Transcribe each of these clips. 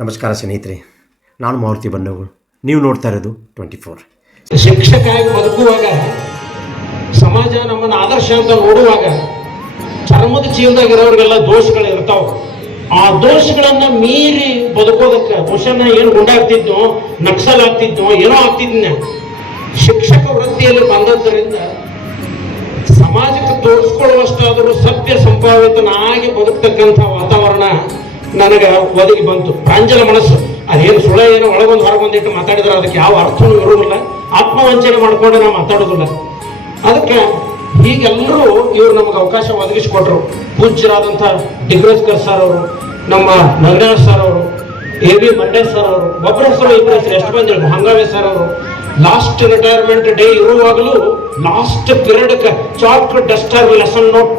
ನಮಸ್ಕಾರ ಸ್ನೇಹಿತರೆ, ನಾನು ಮಾರುತಿ ಬನ್ನಗಳು. ನೀವು ನೋಡ್ತಾ ಇರೋದು 24. ಶಿಕ್ಷಕಾಗಿ ಬದುಕುವಾಗ ಸಮಾಜ ನಮ್ಮನ್ನು ಆದರ್ಶ ಅಂತ ನೋಡುವಾಗ ಚರ್ಮದ ಚೀಲದಾಗಿರೋರಿಗೆಲ್ಲ ದೋಷಗಳು ಇರ್ತಾವ. ಆ ದೋಷಗಳನ್ನ ಮೀರಿ ಬದುಕೋದಕ್ಕೆ ಬಹುಶಃ ಏನು ಗುಂಡಾಗ್ತಿದ್ನೋ, ನಕ್ಸಲ್ ಆಗ್ತಿದ್ನೋ, ಏನೋ ಆಗ್ತಿದ್ನ ಶಿಕ್ಷಕ ವೃತ್ತಿಯಲ್ಲಿ ಬಂದದ್ದರಿಂದ ಸಮಾಜಕ್ಕೆ ತೋರಿಸ್ಕೊಳ್ಳುವಷ್ಟಾದರೂ ಸತ್ಯ ಸಂಭಾವಿತನಾಗಿ ಬದುಕ್ತಕ್ಕಂಥ ವಾತಾವರಣ ನನಗೆ ಒದಗಿ ಬಂತು. ಪ್ರಾಂಜಲ ಮನಸ್ಸು, ಅದೇನು ಸುಳ್ಳ ಏನೋ ಒಳಗೊಂದು ಹೊರಗೊಂದಿಟ್ಟು ಮಾತಾಡಿದ್ರೆ ಅದಕ್ಕೆ ಯಾವ ಅರ್ಥನೂ ಇರುವುದಿಲ್ಲ. ಆತ್ಮವಂಚನೆ ಮಾಡ್ಕೊಂಡು ನಾವು ಮಾತಾಡೋದಿಲ್ಲ. ಅದಕ್ಕೆ ಹೀಗೆಲ್ಲರೂ ಇವರು ನಮಗೆ ಅವಕಾಶ ಒದಗಿಸಿಕೊಟ್ರು. ಪೂಜ್ಯರಾದಂಥ ಡಿಗ್ರಸ್ಕರ್ ಸರ್ ಅವರು, ನಮ್ಮ ನಗರಾಜ್ ಸರ್ ಅವರು, AB ಮಂಡ್ಯ ಸರ್ ಅವರು, ಒಬ್ಬರ ಹೆಸರು ಇಬ್ಬರ ಹೆಸರು ಎಷ್ಟು ಬಂದಿರು, ಹಂಗಾವೆ ಸರ್ ಅವರು ಲಾಸ್ಟ್ ರಿಟೈರ್ಮೆಂಟ್ ಡೇ ಇರುವಾಗಲೂ last period chalk duster lesson note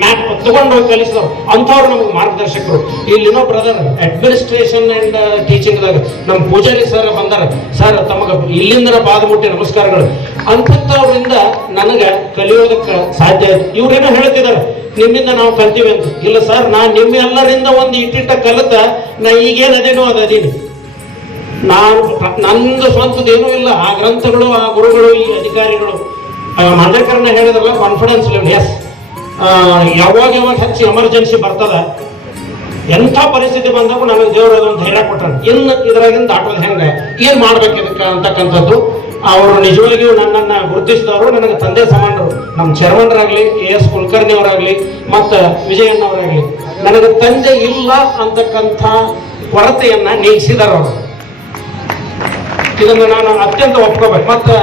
map ತಗೊಂಡು ಹೋಗಿ ಕಲಿಸಿದವ್ರು. ಅಂಥವ್ರು ನಮಗೆ ಮಾರ್ಗದರ್ಶಕರು. ಇಲ್ಲಿನೋ ಬ್ರದರ್ ಅಡ್ಮಿನಿಸ್ಟ್ರೇಷನ್ ಅಂಡ್ ಟೀಚಿಂಗ್ದಾಗ ನಮ್ಮ ಪೂಜಾರಿ ಸರ್ ಬಂದಾರ. ಸರ್ ತಮಗೆ ಇಲ್ಲಿಂದ ಬಾದ ಮುಟ್ಟಿ ನಮಸ್ಕಾರಗಳು. ಅಂಥವ್ರಿಂದ ನನಗೆ ಕಲಿಯೋದಕ್ಕೆ ಸಾಧ್ಯ ಆಯ್ತು. ಇವ್ರೇನೋ ಹೇಳ್ತಿದ್ದಾರೆ, ನಿಮ್ಮಿಂದ ನಾವು ಕಲ್ತೀವಿ ಅಂತ. ಇಲ್ಲ ಸರ್, ನಾನು ನಿಮ್ಮೆಲ್ಲರಿಂದ ಒಂದು ಇಟ್ಟಿಟ್ಟ ಕಲಿತ ನಾ ಈಗೇನದೇನೋ ಅದೀನಿ. ನಾನು ನಂದು ಸ್ವಂತದೇನೂ ಇಲ್ಲ. ಆ ಗ್ರಂಥಗಳು, ಆ ಗುರುಗಳು, ಈ ಅಧಿಕಾರಿಗಳು ಮಂಡಕರನ್ನ ಹೇಳಿದ್ರಲ್ಲ, ಕಾನ್ಫಿಡೆನ್ಸ್ ಲೆವೆಲ್. ಎಸ್, ಯಾವಾಗ ಹಚ್ಚಿ ಎಮರ್ಜೆನ್ಸಿ ಬರ್ತದ, ಎಂಥ ಪರಿಸ್ಥಿತಿ ಬಂದಾಗ ನನಗೆ ದೇವರು ಅದೊಂದು ಧೈರ್ಯ ಕೊಟ್ಟಾರೆ. ಇನ್ನು ಇದರಾಗಿಂದ ದಾಟೋದು ಹೆಂಗೆ, ಏನು ಮಾಡ್ಬೇಕು ಇದಕ್ಕೆ ಅಂತಕ್ಕಂಥದ್ದು ಅವರು ನಿಜವಾಗಿಯೂ ನನ್ನನ್ನು ಗುರುತಿಸಿದವರು. ನನಗೆ ತಂದೆ ಸಮಾನರು. ನಮ್ಮ ಚೇರ್ಮನ್ರಾಗಲಿ, AS ಕುಲಕರ್ಣಿ ಅವರಾಗಲಿ, ಮತ್ತು ವಿಜಯಣ್ಣವರಾಗಲಿ ನನಗೆ ತಂದೆ ಇಲ್ಲ ಅಂತಕ್ಕಂಥ ಕೊರತೆಯನ್ನು ನೀಗಿಸಿದಾರ ಅವರು. ಇದನ್ನು ನಾನು ಅತ್ಯಂತ ಒಪ್ಕೋಬೇಕು. ಮತ್ತು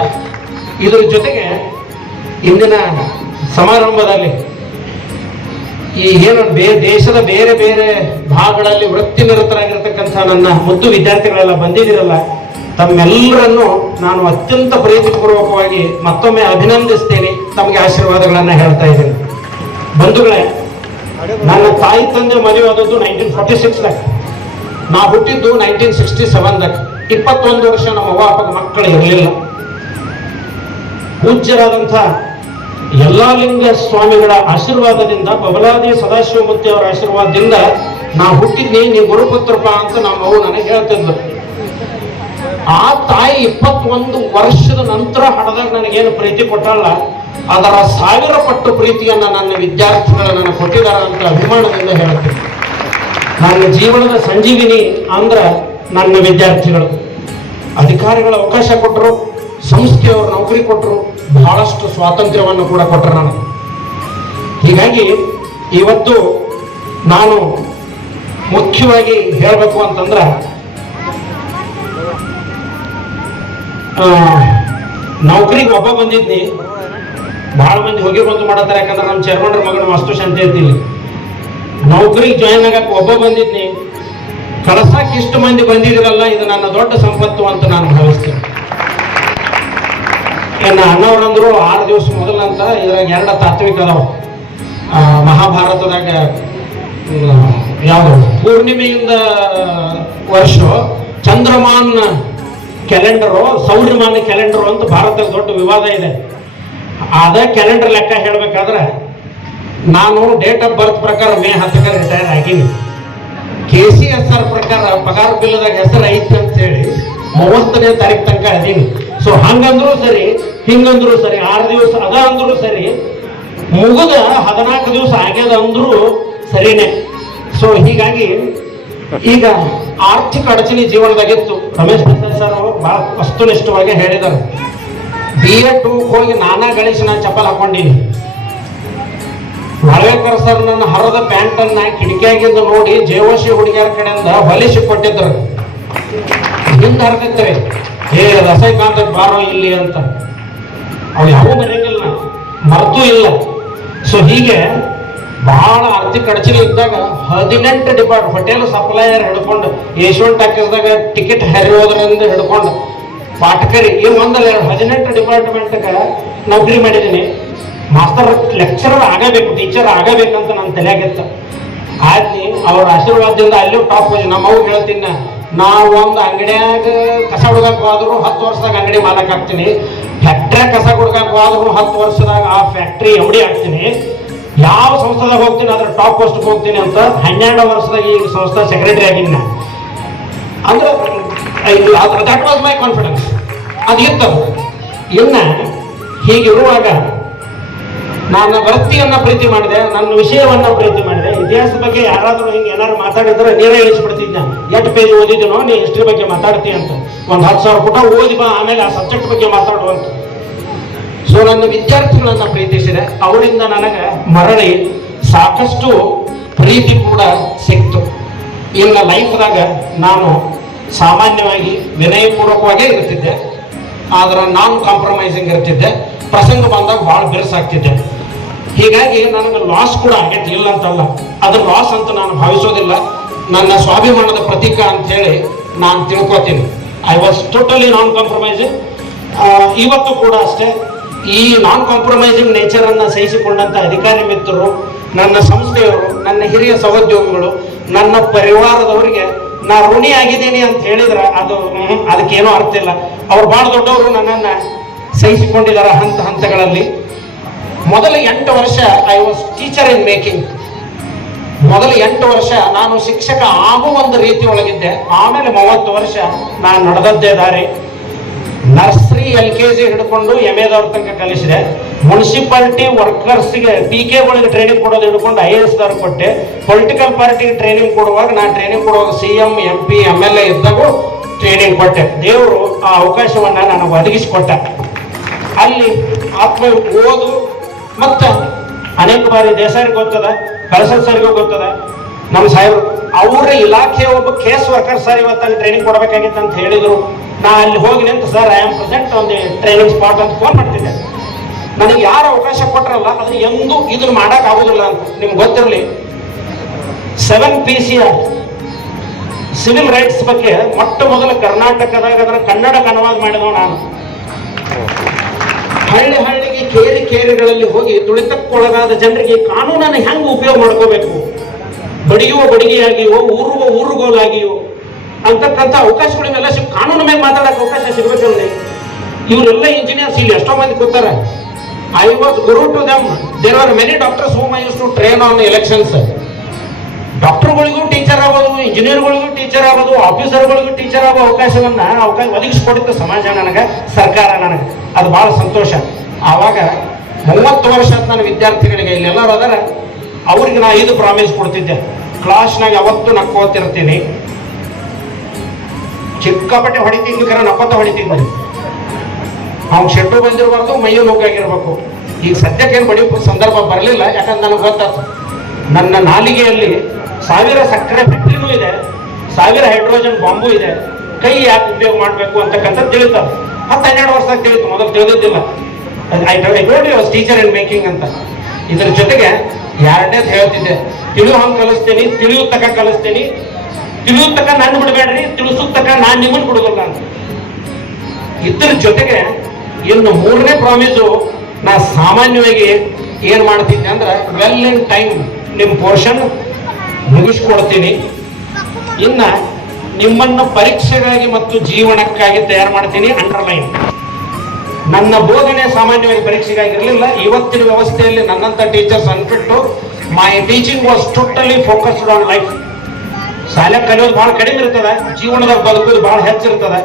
ಇದ್ರ ಜೊತೆಗೆ ಇಂದಿನ ಸಮಾರಂಭದಲ್ಲಿ ಈ ಏನು ದೇಶದ ಬೇರೆ ಬೇರೆ ಭಾಗಗಳಲ್ಲಿ ವೃತ್ತಿನಿರತರಾಗಿರ್ತಕ್ಕಂಥ ನನ್ನ ಮುದ್ದು ವಿದ್ಯಾರ್ಥಿಗಳೆಲ್ಲ ಬಂದಿದ್ದೀರಲ್ಲ, ತಮ್ಮೆಲ್ಲರನ್ನು ನಾನು ಅತ್ಯಂತ ಪ್ರೀತಿಪೂರ್ವಕವಾಗಿ ಮತ್ತೊಮ್ಮೆ ಅಭಿನಂದಿಸ್ತೇನೆ. ತಮಗೆ ಆಶೀರ್ವಾದಗಳನ್ನು ಹೇಳ್ತಾ ಇದ್ದೇನೆ. ಬಂಧುಗಳೇ, ನನ್ನ ತಾಯಿ ತಂದೆ ಮದುವೆ ಆದದ್ದು 1946ದಾಗ, ನಾ ಹುಟ್ಟಿದ್ದು 1967ದಾಗ. 21 ವರ್ಷ ನಮ್ಮ ಅವ್ವ ಅಪ್ಪಗೆ ಮಕ್ಕಳು ಇರಲಿಲ್ಲ. ಪೂಜ್ಯರಾದಂಥ ಯಲ್ಲಾಲಿಂಗ ಸ್ವಾಮಿಗಳ ಆಶೀರ್ವಾದದಿಂದ, ಬಬಲಾದಿ ಸದಾಶಿವಮೂರ್ತಿ ಅವರ ಆಶೀರ್ವಾದದಿಂದ ನಾ ಹುಟ್ಟಿದ್ನಿ, ನೀವು ಗುರುಪುತ್ರಪ್ಪ ಅಂತ ನಮ್ಮ ಅವು ನನಗೆ ಹೇಳ್ತಿದ್ಲು. ಆ ತಾಯಿ 21 ವರ್ಷದ ನಂತರ ಹಡದಾಗ ನನಗೇನು ಪ್ರೀತಿ ಕೊಟ್ಟಲ್ಲ, ಅದರ 1000 ಪಟ್ಟು ಪ್ರೀತಿಯನ್ನ ನನ್ನ ವಿದ್ಯಾರ್ಥಿಗಳು ನನಗೆ ಕೊಟ್ಟಿದ್ದಾರೆ ಅಂತ ಅಭಿಮಾನದಿಂದ ಹೇಳ್ತೀನಿ. ನನ್ನ ಜೀವನದ ಸಂಜೀವಿನಿ ಅಂದ್ರೆ ನನ್ನ ವಿದ್ಯಾರ್ಥಿಗಳು. ಅಧಿಕಾರಿಗಳು ಅವಕಾಶ ಕೊಟ್ಟರು, ಸಂಸ್ಥೆಯವರು ನೌಕರಿ ಕೊಟ್ಟರು, ಬಹಳಷ್ಟು ಸ್ವಾತಂತ್ರ್ಯವನ್ನು ಕೂಡ ಕೊಟ್ಟರು ನನಗೆ. ಹೀಗಾಗಿ ಇವತ್ತು ನಾನು ಮುಖ್ಯವಾಗಿ ಹೇಳಬೇಕು ಅಂತಂದ್ರೆ, ನೌಕರಿಗೆ ಒಬ್ಬ ಬಂದಿದ್ನಿ, ಬಹಳ ಮಂದಿ ಹೋಗಿ ಬಂದು ಮಾಡತ್ತಾರೆ. ಯಾಕಂದ್ರೆ ನಮ್ಮ ಚೇರ್ಮನ್ರ ಮಗನ ವಾಸ್ತು ಶಾಂತಿ ಐತಿಲ್ಲ. ನೌಕರಿಗೆ ಜಾಯಿನ್ ಆಗಕ್ಕೆ ಒಬ್ಬ ಬಂದಿದ್ನಿ, ಕಳಸಕ್ಕೆ ಇಷ್ಟು ಮಂದಿ ಬಂದಿದ್ರಲ್ಲ, ಇದು ನನ್ನ ದೊಡ್ಡ ಸಂಪತ್ತು ಅಂತ ನಾನು ಭಾವಿಸ್ತೇನೆ. ನನ್ನ ಅಣ್ಣವ್ರಂದ್ರು 6 ದಿವಸ ಮೊದಲಂತ. ಇದ್ರಾಗ 2 ತಾತ್ವಿಕ ಅದಾವ. ಮಹಾಭಾರತದಾಗ ಯಾವುದು ಪೂರ್ಣಿಮೆಯಿಂದ ವರ್ಷ ಚಂದ್ರಮಾನ್ ಕ್ಯಾಲೆಂಡರು, ಸೌರ್ಯಮಾನ ಕ್ಯಾಲೆಂಡರು ಅಂತ ಭಾರತದ ದೊಡ್ಡ ವಿವಾದ ಇದೆ. ಅದೇ ಕ್ಯಾಲೆಂಡರ್ ಲೆಕ್ಕ ಹೇಳ್ಬೇಕಾದ್ರೆ ನಾನು ಡೇಟ್ ಆಫ್ ಬರ್ತ್ ಪ್ರಕಾರ ಮೇ 10ಕ್ಕೆ ರಿಟೈರ್ ಆಗೀನಿ. KCSR ಪ್ರಕಾರ ಪಗಾರ ಬಿಲ್ಲದಾಗ ಹೆಸರು ಐತಿ ಅಂತ ಹೇಳಿ 30ನೇ ತಾರೀಕು ತನಕ ಅದೀನಿ. ಸೊ ಹಂಗಂದ್ರು ಸರಿ, ಹಿಂಗಂದ್ರು ಸರಿ, 6 ದಿವಸ ಅದ ಅಂದ್ರು ಸರಿ, ಮುಗಿದ 14 ದಿವಸ ಆಗ್ಯದ ಅಂದ್ರು ಸರಿನೇ. ಸೊ ಹೀಗಾಗಿ ಈಗ ಆರ್ಥಿಕ ಅಡಚಣೆ ಜೀವನದಾಗಿತ್ತು. ರಮೇಶ್ ಪ್ರಸಾದ್ ಸರ್ ಬಹಳ ವಸ್ತುನಿಷ್ಠವಾಗಿ ಹೇಳಿದ್ದಾರೆ. B.A. ಹೋಗಿ ನಾನಾ ಗಳಿಸಿ ನಾನು ಚಪ್ಪಲ್ ಹಾಕೊಂಡೀನಿ. ಹೊಳವೇಕರ್ ಸರ್ ನನ್ನ ಹರದ ಪ್ಯಾಂಟನ್ನ ಕಿಟಕಿಯಾಗಿಂದ ನೋಡಿ JOC ಹುಡುಗಿಯರ ಕಡೆಯಿಂದ ಹೊಲಿಸಿ ಕೊಟ್ಟಿದ್ರು. ಹಿಂದೆ ಹರಕತ್ತೇವೆ, ರಸೈಕಾಂತ ಬಾರೋ ಇಲ್ಲಿ ಅಂತ. ಅವು ಯಾವ ಮರೆಯಂಗಿಲ್ಲ, ಮರ್ತು ಇಲ್ಲ. ಸೊ ಹೀಗೆ ಬಹಳ ಆರ್ಥಿಕ ಅಡಚಣೆ ಇದ್ದಾಗ 18 ಡಿಪಾರ್ಟ್ ಹೋಟೆಲ್ ಸಪ್ಲೈಯರ್ ಹಿಡ್ಕೊಂಡು, ಯಶವಂತ ಟಾಕೀಸ್ದಾಗ ಟಿಕೆಟ್ ಹರಿಯೋದ್ರಿಂದ ಹಿಡ್ಕೊಂಡು ಪಾಠಕರಿ ಈ ಒಂದಲ್ಲ 18 ಡಿಪಾರ್ಟ್ಮೆಂಟ್ಗೆ ನೌಕರಿ ಮಾಡಿದ್ದೀನಿ. ಮಾಸ್ತರ್ ಲೆಕ್ಚರರ್ ಆಗಬೇಕು, ಟೀಚರ್ ಆಗಬೇಕಂತ ನನ್ನ ತಲೆಯಾಗಿತ್ತು. ಆದ್ನಿ ಅವ್ರ ಆಶೀರ್ವಾದದಿಂದ ಅಲ್ಲೂ ಟಾಪ್ ಹೋಗಿ. ನಮ್ಮ ಅವ್ರು ಹೇಳ್ತೀನಿ, ನಾವು ಒಂದು ಅಂಗಡಿಯಾಗ ಕಸ ಹುಡುಗಕ್ಕೆ ಹೋದ್ರು 10 ವರ್ಷದಾಗ ಅಂಗಡಿ ಮಾಲಕ್ ಆಗ್ತೀನಿ. ಫ್ಯಾಕ್ಟ್ರಿಯಾಗ ಕಸ ಹುಡುಗಕ್ಕೆ ಹೋದ್ರು 10 ವರ್ಷದಾಗ ಆ ಫ್ಯಾಕ್ಟ್ರಿ MD ಆಗ್ತೀನಿ. ಯಾವ ಸಂಸ್ಥೆದಾಗ ಹೋಗ್ತೀನಿ ಅದ್ರ ಟಾಪ್ ಪೋಸ್ಟ್ಗೆ ಹೋಗ್ತೀನಿ ಅಂತ 12 ವರ್ಷದಾಗ ಈ ಸಂಸ್ಥೆ ಸೆಕ್ರೆಟರಿ ಆಗಿನ. ಅಂದ್ರೆ ದಟ್ ವಾಸ್ ಮೈ ಕಾನ್ಫಿಡೆನ್ಸ್. ಅದಿರ್ತದೆ. ಇನ್ನು ಹೀಗಿರುವಾಗ ನಾನು ವೃತ್ತಿಯನ್ನ ಪ್ರೀತಿ ಮಾಡಿದೆ, ನನ್ನ ವಿಷಯವನ್ನ ಪ್ರೀತಿ ಮಾಡಿದೆ. ಇತಿಹಾಸದ ಬಗ್ಗೆ ಯಾರಾದರೂ ಹಿಂಗೆ ಏನಾದ್ರು ಮಾತಾಡಿದ್ರೆ ನೀರೇ ಇಳಿಸ್ಬಿಡ್ತಿದ್ದೆ. ಎಷ್ಟು ಪೇಜ್ ಓದಿದ್ದೀನೋ ನೀ ಹಿಸ್ಟ್ರಿ ಬಗ್ಗೆ ಮಾತಾಡ್ತೀಯ ಅಂತ. ಒಂದು 10,000 ಪುಟ ಓದಿ ಬಾ, ಆಮೇಲೆ ಆ ಸಬ್ಜೆಕ್ಟ್ ಬಗ್ಗೆ ಮಾತಾಡುವಂತ. ಸೊ ನನ್ನ ವಿದ್ಯಾರ್ಥಿಗಳನ್ನ ಪ್ರೀತಿಸಿದೆ. ಅವರಿಂದ ನನಗೆ ಮರಳಿ ಸಾಕಷ್ಟು ಪ್ರೀತಿ ಕೂಡ ಸಿಕ್ತು. ಇನ್ನು ಲೈಫ್ದಾಗ ನಾನು ಸಾಮಾನ್ಯವಾಗಿ ವಿನಯಪೂರ್ವಕವಾಗೇ ಇರ್ತಿದ್ದೆ, ಆದ್ರೆ ನಾನ್ ಕಾಂಪ್ರಮೈಸಿಂಗ್ ಇರ್ತಿದ್ದೆ. ಪ್ರಸಂಗ ಬಂದಾಗ ಭಾಳ ಬಿರುಸಾಗ್ತಿದ್ದೆ. ಹೀಗಾಗಿ ನನಗೆ ಲಾಸ್ ಕೂಡ ಆಗೈತಿ, ಇಲ್ಲ ಅಂತಲ್ಲ. ಅದ್ರ ಲಾಸ್ ಅಂತ ನಾನು ಭಾವಿಸೋದಿಲ್ಲ. ನನ್ನ ಸ್ವಾಭಿಮಾನದ ಪ್ರತೀಕ ಅಂತ ಹೇಳಿ ನಾನು ತಿಳ್ಕೊತೀನಿ. I was totally non compromising. ಇವತ್ತು ಕೂಡ ಅಷ್ಟೇ. ಈ ನಾನ್ ಕಾಂಪ್ರಮೈಸಿಂಗ್ ನೇಚರನ್ನು ಸಹಿಸಿಕೊಂಡಂಥ ಅಧಿಕಾರಿ ಮಿತ್ರರು, ನನ್ನ ಸಂಸ್ಥೆಯವರು, ನನ್ನ ಹಿರಿಯ ಸಹೋದ್ಯೋಗಿಗಳು, ನನ್ನ ಪರಿವಾರದವರಿಗೆ ನಾ ಋಣಿ ಆಗಿದ್ದೀನಿ ಅಂತ ಹೇಳಿದ್ರೆ ಅದಕ್ಕೇನೋ ಅರ್ಥ ಇಲ್ಲ. ಅವ್ರು ಭಾಳ ದೊಡ್ಡವರು ನನ್ನನ್ನು ಸಹಿಸಿಕೊಂಡಿದ್ದಾರೆ ಹಂತ ಹಂತಗಳಲ್ಲಿ. ಮೊದಲ 8 ವರ್ಷ I was teacher in making. ಮೊದಲ 8 ವರ್ಷ ನಾನು ಶಿಕ್ಷಕ ಆಗುವ ಒಂದು ರೀತಿ ಒಳಗಿದ್ದೆ. ಆಮೇಲೆ 30 ವರ್ಷ ನಾನು ನಡೆದದ್ದೇ ದಾರಿ. ನರ್ಸರಿ LKG ಹಿಡ್ಕೊಂಡು MA ತನಕ ಕಲಿಸಿದೆ. ಮುನ್ಸಿಪಾಲಿಟಿ ವರ್ಕರ್ಸ್ಗೆ PKಗಳಿಗೆ ಟ್ರೈನಿಂಗ್ ಕೊಡೋದು ಹಿಡ್ಕೊಂಡು IAS ದವ್ರು ಕೊಟ್ಟೆ. ಪೊಲಿಟಿಕಲ್ ಪಾರ್ಟಿಗೆ ಟ್ರೈನಿಂಗ್ ಕೊಡುವಾಗ ನಾನು ಟ್ರೈನಿಂಗ್ ಕೊಡುವಾಗ CM MP MLA ಇದ್ದಾಗೂ ಟ್ರೈನಿಂಗ್ ಕೊಟ್ಟೆ. ದೇವರು ಆ ಅವಕಾಶವನ್ನು ನನಗೆ ಒದಗಿಸಿಕೊಟ್ಟ. ಅಲ್ಲಿ ಓದು ಮತ್ತು ಅನೇಕ ಬಾರಿ ದೇಸಾಯಿಗೆ ಗೊತ್ತದ, ಕಳಸದ ಸರಿಗೂ ಗೊತ್ತದ, ನಮ್ಮ ಸಾಹೇಬರು ಅವರ ಇಲಾಖೆಯ ಒಬ್ಬ ಕೇಸ್ ವರ್ಕರ್ ಸರ್ ಇವತ್ತಲ್ಲಿ ಟ್ರೈನಿಂಗ್ ಕೊಡಬೇಕಾಗಿತ್ತು ಅಂತ ಹೇಳಿದರು. ನಾ ಅಲ್ಲಿ ಹೋಗಿ ನಿಂತು ಸರ್ ಐ ಆಮ್ ಪ್ರೆಸೆಂಟ್ ಒಂದು ಟ್ರೈನಿಂಗ್ ಸ್ಪಾಟ್ ಅಂತ ಫೋನ್ ಮಾಡ್ತಿದ್ದೆ. ನನಗೆ ಯಾರು ಅವಕಾಶ ಕೊಟ್ಟರಲ್ಲ ಅದನ್ನು ಎಂದೂ ಇದನ್ನು ಮಾಡೋಕ್ಕಾಗೋದಿಲ್ಲ ಅಂತ ನಿಮ್ಗೆ ಗೊತ್ತಿರಲಿ. 7PC ಸಿವಿಲ್ ರೈಟ್ಸ್ ಬಗ್ಗೆ ಮೊಟ್ಟ ಮೊದಲ ಕರ್ನಾಟಕದಾಗ ಅದರ ಕನ್ನಡಕ್ಕೆ ಅನುವಾದ ಮಾಡಿದವ ನಾನು. ಹಳ್ಳಿಗೆ ಕೇರಿಗಳಲ್ಲಿ ಹೋಗಿ ತುಳಿತಕ್ಕೊಳಗಾದ ಜನರಿಗೆ ಕಾನೂನನ್ನು ಹೆಂಗೆ ಉಪಯೋಗ ಮಾಡ್ಕೋಬೇಕು, ಬಡಿಯುವ ಬಡಿಗೆಯಾಗಿಯೋ ಊರುಗೋಲಾಗಿಯೋ ಅಂತಕ್ಕಂಥ ಅವಕಾಶಗಳಿವೆಲ್ಲ ಕಾನೂನು ಮೇಲೆ ಮಾತಾಡೋಕೆ ಅವಕಾಶ ಸಿಗಬೇಕಲ್ಲಿ. ಇವರೆಲ್ಲ ಇಂಜಿನಿಯರ್ಸ್ ಇಲ್ಲಿ ಎಷ್ಟೋ ಮಂದಿ ಕೂತಾರೆ. I was guru to them. There are many doctors whom I use to train on elections. ಡಾಕ್ಟರ್ಗಳಿಗೂ ಟೀಚರ್ ಆಗೋದು, ಇಂಜಿನಿಯರ್ಗಳಿಗೂ ಟೀಚರ್ ಆಗೋದು, ಆಫೀಸರ್ಗಳಿಗೂ ಟೀಚರ್ ಆಗೋ ಅವಕಾಶ ಒದಗಿಸ್ಕೊಡಿತ್ತು ಸಮಾಜ ನನಗೆ, ಸರ್ಕಾರ ನನಗೆ. ಅದು ಭಾಳ ಸಂತೋಷ. ಆವಾಗ 30 ವರ್ಷ ನನ್ನ ವಿದ್ಯಾರ್ಥಿಗಳಿಗೆ ಇಲ್ಲೆಲ್ಲರೂ ಅದರ ಅವ್ರಿಗೆ ನಾ ಇದು ಪ್ರಾಮಿಸ್ ಕೊಡ್ತಿದ್ದೆ. ಕ್ಲಾಸ್ನಾಗ ಯಾವತ್ತೂ ನಕ್ಕೋತಿರ್ತೀನಿ, ಚಿಕ್ಕಾಪಟ್ಟೆ ಹೊಡಿತಿದ್ವಿ, ಕರ ನಪ್ಪತ್ತ ಹೊಡಿತಿದ್ವಿ. ಅವ್ನು ಶೆಟ್ಟು ಬಂದಿರಬಾರ್ದು, ಮೈಯು ನೋವಾಗಿರ್ಬೇಕು. ಈಗ ಸದ್ಯಕ್ಕೇನು ಬಡಿಯೋ ಸಂದರ್ಭ ಬರಲಿಲ್ಲ, ಯಾಕಂದ್ರೆ ನನಗೆ ಗೊತ್ತಾಯ್ತು ನನ್ನ ನಾಲಿಗೆಯಲ್ಲಿ 1000 ಸಕ್ಕರೆ ಫ್ಯಾಕ್ಟ್ರಿನೂ ಇದೆ, 1000 ಹೈಡ್ರೋಜನ್ ಬಾಂಬು ಇದೆ. ಕೈ ಯಾಕೆ ಉಪಯೋಗ ಮಾಡಬೇಕು ಅಂತಕ್ಕಂಥದ್ದು ತಿಳಿತಾವೆ. 10-12 ವರ್ಷದಾಗ ತಿಳಿತು, ಮೊದಲು ತಿಳಿದಿದ್ದಿಲ್ಲ. I told you teacher in making ಅಂತ. ಇದ್ರ ಜೊತೆಗೆ ಎರಡನೇದು ಹೇಳ್ತಿದ್ದೆ, ತಿಳಿಯೋ ಹಂಗೆ ಕಲಿಸ್ತೀನಿ, ತಿಳಿಯೋ ತಕ ಕಲಿಸ್ತೀನಿ, ತಿಳಿಯೋ ತಕ ನನ್ನ ಬಿಡಬೇಡ್ರಿ, ತಿಳಿಸೋ ತಕ ನಾನು ನಿಮ್ಮನ್ನು ಬಿಡೋದಿಲ್ಲ ಅಂತ. ಇದ್ರ ಜೊತೆಗೆ ಇನ್ನು 3ನೇ ಪ್ರಾಮಿಸು, ನಾ ಸಾಮಾನ್ಯವಾಗಿ ಏನು ಮಾಡ್ತಿದ್ದೆ ಅಂದ್ರೆ ವೆಲ್ ಇನ್ ಟೈಮ್ ನಿಮ್ಮ ಪೋರ್ಷನ್ ಮುಗಿಸ್ಕೊಡ್ತೀನಿ. ಇನ್ನು ನಿಮ್ಮನ್ನು ಪರೀಕ್ಷೆಗಾಗಿ ಮತ್ತು ಜೀವನಕ್ಕಾಗಿ ತಯಾರು ಮಾಡ್ತೀನಿ. ಅಂಡರ್ಲೈನ್. ನನ್ನ ಬೋಧನೆ ಸಾಮಾನ್ಯವಾಗಿ ಪರೀಕ್ಷೆಗಾಗಿರಲಿಲ್ಲ. ಇವತ್ತಿನ ವ್ಯವಸ್ಥೆಯಲ್ಲಿ ನನ್ನಂಥ ಟೀಚರ್ಸ್ ಅನ್ಬಿಟ್ಟು my teaching was totally focused on life. ಶಾಲೆ ಕಲಿಯೋದು ಭಾಳ ಕಡಿಮೆ ಇರ್ತದೆ, ಜೀವನದಾಗ ಬದುಕೋದು ಭಾಳ ಹೆಚ್ಚಿರ್ತದೆ.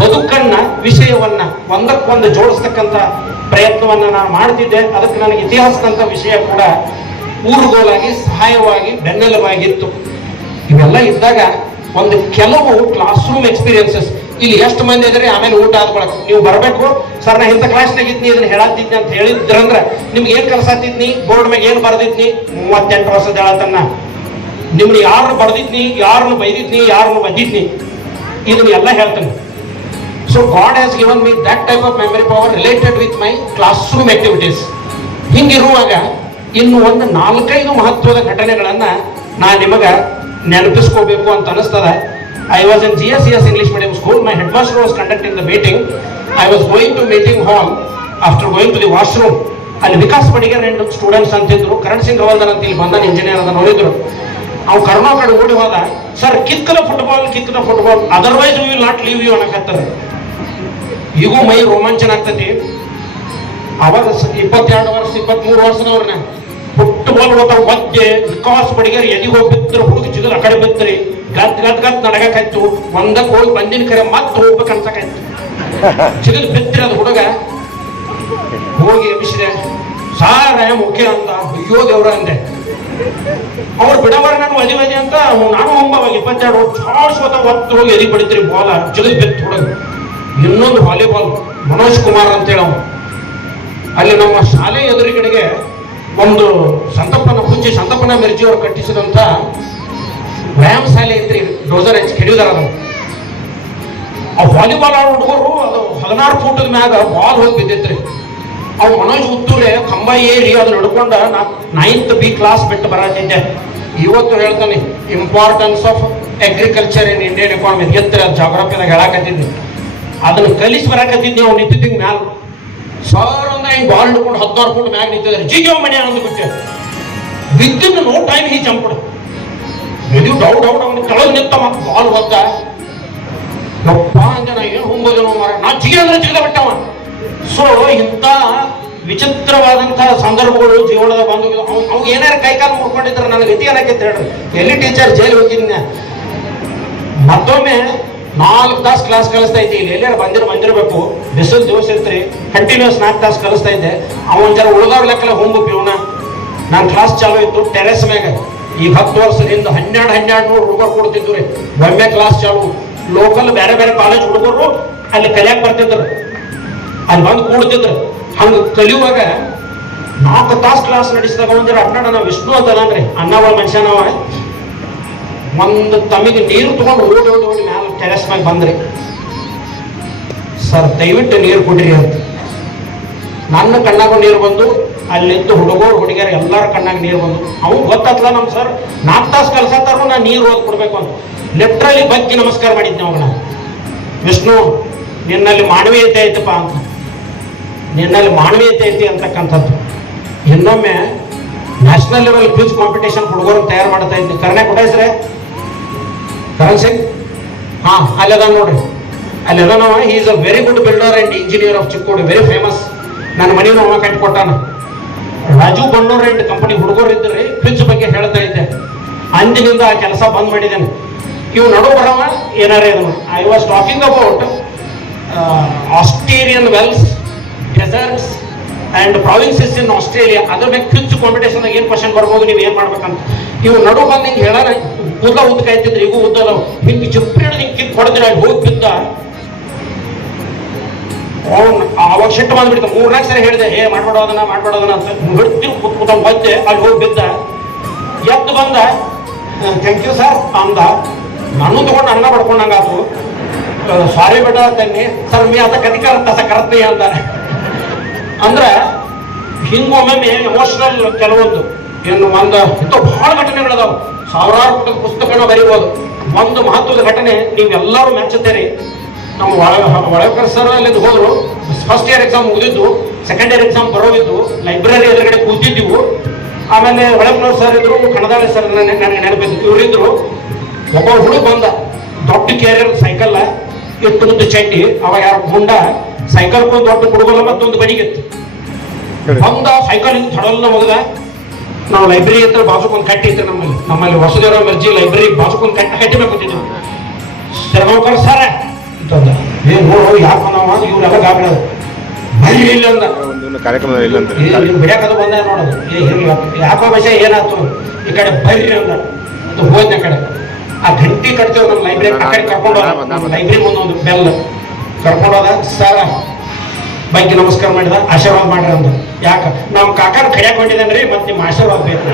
ಬದುಕನ್ನ, ವಿಷಯವನ್ನ ಒಂದಕ್ಕೊಂದು ಜೋಡಿಸ್ತಕ್ಕಂಥ ಪ್ರಯತ್ನವನ್ನು ನಾನು ಮಾಡ್ತಿದ್ದೆ. ಅದಕ್ಕೆ ನನಗೆ ಇತಿಹಾಸದಂಥ ವಿಷಯ ಕೂಡ ಊರುಗೋಲಾಗಿ, ಸಹಾಯವಾಗಿ, ಬೆನ್ನೆಲುಬಾಗಿತ್ತು. ಇವೆಲ್ಲ ಇದ್ದಾಗ ಒಂದು ಕೆಲವು ಕ್ಲಾಸ್ ರೂಮ್ ಎಕ್ಸ್ಪೀರಿಯನ್ಸಸ್. ಇಲ್ಲಿ ಎಷ್ಟು ಮಂದಿ ಇದ್ರಿ, ಆಮೇಲೆ ಊಟ ಆದ ಬಳಕ ನೀವು ಬರಬೇಕು. ಸರ್ ನಾ ಇಂಥ ಕ್ಲಾಸ್ನಾಗ ಇದ್ನಿ, ಇದನ್ನ ಹೇಳತ್ತಿದ್ನಿ ಅಂತ ಹೇಳಿದ್ರಂದ್ರೆ ನಿಮ್ಗೆ ಏನು ಕಲ್ಸಾತಿದ್ನಿ, ಬೋರ್ಡ್ ಮ್ಯಾಗ ಏನು ಬರ್ದಿದ್ನಿ, 38 ವರ್ಷದ ಹೇಳತನ್ನ ನಿಮ್ಗೆ ಯಾರನ್ನು ಬರ್ದಿದ್ನಿ, ಯಾರನ್ನು ಬೈದಿದ್ನಿ, ಯಾರನ್ನು ಬಂದಿದ್ನಿ, ಇದನ್ನ ಎಲ್ಲ ಹೇಳ್ತೇನೆ. So God has given me that type of memory power related with my classroom activities. ಹಿಂಗಿರುವಾಗ ಇನ್ನು ಒಂದು 4-5 ಮಹತ್ವದ ಘಟನೆಗಳನ್ನು ನಾನು ನಿಮಗೆ ನೆನಪಿಸ್ಕೋಬೇಕು ಅಂತ ಅನಿಸ್ತದೆ. I was in GSES English Medium School. My headmaster was conducting the meeting. I was going to meeting hall. After going to the washroom, ಅಲ್ಲಿ ವಿಕಾಸ್ ಬಡಿಗರ್ ಅಂಡ್ ಸ್ಟೂಡೆಂಟ್ಸ್ ಅಂತಿದ್ರು. ಕರಣ್ ಸಿಂಗ್ ಹವಲ್ದಾರ್ ಅಂತ ಇಲ್ಲಿ ಬಂದ ಇಂಜಿನಿಯರ್ ಅಂತ ನೋಡಿದ್ರು. ಅವ್ನು ಕರ್ನೋ ಕಡೆ ಓಡಿ ಹೋದ. Sir kick the football, otherwise we will not leave you ಅನ್ನಕತ್ತಾರೆ. ಈಗೂ ಮೈ ರೋಮಾಂಚನ ಆಗ್ತೈತಿ. ಅವಾಗ 22 ವರ್ಷ 23 ವರ್ಷದವ್ರನ್ನ ಫುಟ್ಬಾಲ್ ಓದ್ತಾವ. ಒದ್ದೆ ವಿಕಾಸ್ ಬಡಿಗರ್ ಎದಿಗೆ ಹೋಗಿ ಬಿತ್ತರು, ಹುಡುಗಿ ಚಿಗರ್ ಆ ಕಡೆ ಬಿತ್ತರಿ, ಗದ್ ನಡಗಕ್ಕಾಯ್ತು. ಒಂದಕ್ಕೆ ಹೋಗಿ ಬಂದಿನ ಕರೆ ಮತ್ತೆ ಹೋಗ್ಬೇಕು ಅನ್ಸಕ್ಕಾಯ್ತು. ಸಿಗದ್ ಬಿತ್ತಿರದ ಹುಡುಗ ಹೋಗಿ ಎಬ್ಬಿಸಿದೆ. ಸಾರ ಮುಖ್ಯ ಅಂತ, ಅಯ್ಯೋ ದೇವ್ರ ಅಂದೆ. ಅವ್ರು ಬಿಡವರ ನಾನು ಒದಿ ಅಂತ ನಾನು ಹೋಗ್ಬಾವಾಗ 22 ಶಾಶ್ವತ ಒತ್ತು ಹೋಗಿ ಎದಿ ಬಡಿದ್ರಿ ಬಾಲ ಜಿಗದ್ ಬಿತ್ತು ಹುಡುಗ. ಇನ್ನೊಂದು ವಾಲಿಬಾಲ್ ಮನೋಜ್ ಕುಮಾರ್ ಅಂತೇಳಿ ಅವನು. ಅಲ್ಲಿ ನಮ್ಮ ಶಾಲೆ ಎದುರುಗಡೆಗೆ ಒಂದು ಸಂತಪ್ಪನ ಮಿರ್ಜಿ ಅವರು ಕಟ್ಟಿಸಿದಂತ ವ್ಯಾಯಾಮ ಶಾಲೆ ಐತ್ರಿ. ಡೋಸರ್ ಹಚ್ಚಿ ಕೆಡಿದಾರ ಅದನ್ನು. ಆ ವಾಲಿಬಾಲ್ ಆಡೋ ಹುಡುಗರು ಅದು 16 ಫೂಟದ ಮ್ಯಾಗ ಬಾಲ್ ಹೋಗಿ ಬಿದ್ದಿತ್ರಿ. ಅವ್ ಮನೋಜ್ ಉತ್ತೂರೆ ಕಂಬ ಏರಿ ಅದು ನಡ್ಕೊಂಡ 9th B ಕ್ಲಾಸ್ ಬಿಟ್ಟು ಬರತ್ತಿದ್ದೆ. ಇವತ್ತು ಹೇಳ್ತಾನೆ importance of agriculture in Indian economy ಎತ್ತರ ಜಾಗ್ರಫಿದಾಗ ಹೇಳಾಕತ್ತಿದ್ದೆ. ಅದನ್ನ ಕಲಿಸಿ ಬರಾಕತ್ತಿದ್ದೆ. ಅವ್ನು ನಿಂತಿದ್ದ ಮ್ಯಾಲ ಸರ್ ಅಂದ ಹಿಂಗ್ ಬಾಲ್ ಹಿಡ್ಕೊಂಡು 16 ಫೂಟ್ ಮ್ಯಾಗ ನಿಂತಿದ್ದಾರೆ. ಜಿಜೋ ಮನೆ ಅಂದ್ಬಿಟ್ಟೆ. ವಿದಿನ್ ನೋ ಟೈಮ್ ಹೀ ಜಂಪ್ಡ್. ಇದು ಡೌಟ್ ಅವ್ನು ಕೆಳಗೆ ನಿಂತ ಮತ್ತೆ ಬಾಲ್ ಹೋದ. ಯಪ್ಪ ಅಂದೆ, ನಾ ಏನು ಹೋಗೋದೇನೋ ಮಾರ, ನಾ ಜಿಗಿ ಅಂದ್ರೆ ಜಿಗದ ಬಿಟ್ಟವ. ಸೊ ಇಂಥ ವಿಚಿತ್ರವಾದಂತಹ ಸಂದರ್ಭಗಳು ಜೀವನದ ಬಂದು ಅವ್ನು ಏನಾರ ಕೈಕಾಲು ಮುಡ್ಕೊಂಡಿದ್ರೆ ನನಗೆ ಗತಿ ಏನಕ್ಕೆ ಹೇಳ್ರಿ. ಎಲ್ಲಿ ಟೀಚರ್ ಜೈಲು ಹೋಗಿದ್ನ. ಮತ್ತೊಮ್ಮೆ 4 ತಾಸು ಕ್ಲಾಸ್ ಕಲಿಸ್ತಾ ಇದ್ದೆ. ಇಲ್ಲಿ ಎಲ್ಲಾರು ಬಂದಿರಬೇಕು. ಬಿಸಿಲು ದಿವಸ ಇರ್ತ್ರಿ. ಕಂಟಿನ್ಯೂಸ್ 4 ತಾಸು ಕಲಿಸ್ತಾ ಇದ್ದೆ. ಅವನ್ ಜರ ಉಳಿದವ್ರ ಲೆಕ್ಕಲೆ ಹೋಗು ಪಿವನ. ನಾನು ಕ್ಲಾಸ್ ಚಾಲು ಇತ್ತು ಟೆರೆಸ್ ಮ್ಯಾಗ. ಈಗ 10 ವರ್ಷದಿಂದ 1200 ಹುಡುಗರು ಕೊಡ್ತಿದ್ರು ರೀ. ಒಮ್ಮೆ ಕ್ಲಾಸ್ ಚಾಲು. ಲೋಕಲ್ ಬೇರೆ ಬೇರೆ ಕಾಲೇಜ್ ಹುಡುಗರು ಅಲ್ಲಿ ಕಲಿಯಾಕ್ ಬರ್ತಿದ್ರು. ಅಲ್ಲಿ ಬಂದು ಕೂಡ್ತಿದ್ರು. ಹಂಗ ಕಲಿಯುವಾಗ 4 ತಾಸು ಕ್ಲಾಸ್ ನಡೆಸಿದಾಗ ಒಂದಿರ ಅಡ್ನಾಡ ನಾವು ವಿಷ್ಣು ಅಂತದನ್ರಿ ಅನ್ನಗಳ ಮನುಷ್ಯನವ. ಒಂದು ತಮಗೆ ನೀರು ತಗೊಂಡು ಓಡಿ ಮ್ಯಾಲ ಟೆರೆಸ್ ಮ್ಯಾಗ ಬಂದ್ರಿ. ಸರ್ ದಯವಿಟ್ಟು ನೀರು ಕೊಡ್ರಿ ಅಂತ. ನನ್ನ ಕಣ್ಣಾಗ ನೀರು ಬಂದು ಅಲ್ಲಿದ್ದು ಹುಡುಗರು ಹುಡುಗಿಯರು ಎಲ್ಲರ ಕಣ್ಣಾಗ ನೀರು ಬಂದು. ಅವ್ನು ಗೊತ್ತಾಗ್ತದ ನಮ್ಮ ಸರ್ 4 ತಾಸು ಕಲ್ಸತ್ತಾರು ನಾ ನೀರು ಓದ್ ಕೊಡ್ಬೇಕು ಅಂತ. ಲಿಟ್ರಲಿ ಬಗ್ಗೆ ನಮಸ್ಕಾರ ಮಾಡಿದ್ನಿ ಅವಾಗ. ವಿಷ್ಣು ನಿನ್ನಲ್ಲಿ ಮಾನವೀಯತೆ ಐತಪ್ಪ ಅಂತ. ನಿನ್ನಲ್ಲಿ ಮಾನವೀಯತೆ ಐತಿ ಅಂತಕ್ಕಂಥದ್ದು. ಇನ್ನೊಮ್ಮೆ ನ್ಯಾಷನಲ್ ಲೆವೆಲ್ ಕ್ವಿಜ್ ಕಾಂಪಿಟೇಷನ್ ಹುಡುಗರು ತಯಾರು ಮಾಡ್ತಾ ಇದ್ದೆ. ಕರ್ನೆ ಕೊಡಾಯ್ಸ್ರೆ ಕರಣ್ ಸಿಂಗ್. ಅಲ್ಲದ ನೋಡ್ರಿ, ಅಲ್ಲದ ನಾವ. He is a very good builder and engineer of Chikkodi, very famous. ನನ್ನ ಮನೆಯೂ ಅವ ಕಟ್ಟಿಕೊಟ್ಟಾನ. ರಾಜು ಬಣ್ಣೂರ್ ಅಂಡ್ ಕಂಪನಿ ಹುಡುಗರು ಇದ್ರಿ. ಕ್ವಿಜ್ ಬಗ್ಗೆ ಹೇಳ್ತಾ ಇದ್ದೆ. ಅಂದಿನಿಂದ ಆ ಕೆಲಸ ಬಂದ್ ಮಾಡಿದ್ದೇನೆ. ಇವು ನಡು ಬರವ ಏನಾರ ಇದನ್ನು. I was talking about Australian Wells, deserts and provinces in Australia. ಅದ್ರ ಮೇಲೆ ಕ್ವಿಜ್ ಕಾಂಪಿಟೇಷನ್ ಏನ್ ಕ್ವಶನ್ ಬರ್ಬೋದು, ನೀವು ಏನ್ ಮಾಡ್ಬೇಕಂತ. ಇವು ನಡು ಬಂದು ಹಿಂಗೆ ಹೇಳಾರ. ಕೂದಲ ಉದ್ಕ ಆಯ್ತಿದ್ರು. ಈಗ ಉದ್ದಲ್ಲ ಹಿಂಗೆ ಚಿಪ್ಪಿ ಹಿಡಿದು ಹಿಂಗೆ ಕಿತ್ತು ಹೊಡೆದ್ರೆ ಅಲ್ಲಿ ಹೋಗಿ ಬಿದ್ದ. ಅವ್ನು ಅವಾಗ ಸಿಟ್ಟು ಬಂದ್ಬಿಡ್ತ. 3-4 ಸರಿ ಹೇಳಿದೆ, ಮಾಡ್ಬೇಡೋದನ್ನ ಅಂತ. ಹಿಡ್ತಿ ಕೂತ್ಕೊಂಡು ಬಂದೆ. ಅಲ್ಲಿ ಹೋಗಿ ಬಿದ್ದ. ಎದ್ದು ಬಂದ. ಥ್ಯಾಂಕ್ ಯು ಸರ್ ಅಂದ. ನಾನು ತಗೊಂಡು ಅನ್ನ ಪಡ್ಕೊಂಡಂಗಾತು. ಸಾರಿ ಬೇಡ ತನ್ನಿ ಸರ್, ಮೀ ಅದ ಕದಿಕಾರ ತಸ ಕರತ್ನಿ ಅಂದ. ಅಂದ್ರೆ ಹಿಂಗೊಮ್ಮೆ ಎಮೋಷನಲ್ ಕೆಲವೊಂದು ಏನು ಇಂಥ ಬಹಳ ಘಟನೆಗಳದಾವು. 1000 ಪುಟದ ಪುಸ್ತಕನ ಬರೀಬೋದು. ಒಂದು ಮಹತ್ವದ ಘಟನೆ ನೀವೆಲ್ಲರೂ ಮೆಚ್ಚುತ್ತೀರಿ. ನಮ್ಮ ಒಳಕರ್ ಸರ್ ಅಲ್ಲಿಂದ ಹೋದ್ರು. ಫಸ್ಟ್ ಇಯರ್ ಎಕ್ಸಾಮ್ ಮುಗಿದಿದ್ದು, ಸೆಕೆಂಡ್ ಇಯರ್ ಎಕ್ಸಾಮ್ ಬರೋದಿದ್ದು. ಲೈಬ್ರರಿ ಎದುರುಗಡೆ ಕೂತಿದ್ದೀವು. ಆಮೇಲೆ ಒಳಕನವ್ರು ಸರ್ ಇದ್ರು, ಕಣದಾಳಿ ಸರ್ ನನಗೆ ನೆನಪಿದ್ದು. ಇವರಿದ್ರು. ಒಬ್ಬ ಹುಡುಗ ಬಂದ, ದೊಡ್ಡ ಕ್ಯಾರಿಯರ್ ಸೈಕಲ್ ಇಟ್ಟು ಚಡ್ಡಿ. ಅವಾಗ ಯಾರು ಗುಂಡ ಸೈಕಲ್ಗೊಂದು ದೊಡ್ಡ ಕುಡುಗಲ್ಲ ಮತ್ತೊಂದು ಬಡಿಗಿತ್ತು. ಬಂದ ಸೈಕಲ್ ಇಂದ ಥಡಲ್ಲ ಹೋಗದ. ನಾವು ಲೈಬ್ರರಿ ಹತ್ರ ಬಾಜುಕೊಂದು ಕಟ್ಟಿ ಇತ್ತು. ನಮ್ಮಲ್ಲಿ ಹೊಸದೇವರ ಮಿರ್ಜಿ ಲೈಬ್ರರಿ ಬಾಜುಕೊಂದು ಕಟ್ಟಿ ಕೂತಿದ್ವಿ. ಶರ್ಮಾಕರ್ ಸರ ಅಂತಂದ. ನೋಡು ಯಾಕೆ ಬಂದವ, ಇವ್ರೆಲ್ಲ ಗಾಬರಿಯೋದು. ಬರೀ ಇಲ್ಲ ಅಂದ. ಬಿಡ್ಯಾಕದು ಬಂದ ನೋಡೋದು. ಯಾಕೋ ವಿಷಯ ಏನಾಯ್ತು, ಈ ಕಡೆ ಬರ್ರಿ ಅಂದ. ಅದು ಹೋದ್ನ ಕಡೆ. ಆ ಗಂಟಿ ಕಟ್ತೇವೆ ನಮ್ಮ ಲೈಬ್ರರಿ ಆ ಕಡೆ ಕರ್ಕೊಂಡು ಹೋದ. ಲೈಬ್ರರಿ ಮುಂದೆ ಒಂದು ಬೆಲ್ ಕರ್ಕೊಂಡೋದ. ಸರ ಬಗ್ಗೆ ನಮಸ್ಕಾರ ಮಾಡಿದ. ಆಶೀರ್ವಾದ ಮಾಡ್ರಿ ಅಂದ. ಯಾಕ ನಮ್ಮ ಕಾಕನ ಕಡಿಯಾಕ ಹೊಂಟಿದ್ದೇನ್ರಿ, ಮತ್ತೆ ನಿಮ್ಮ ಆಶೀರ್ವಾದ ಬೇಕು.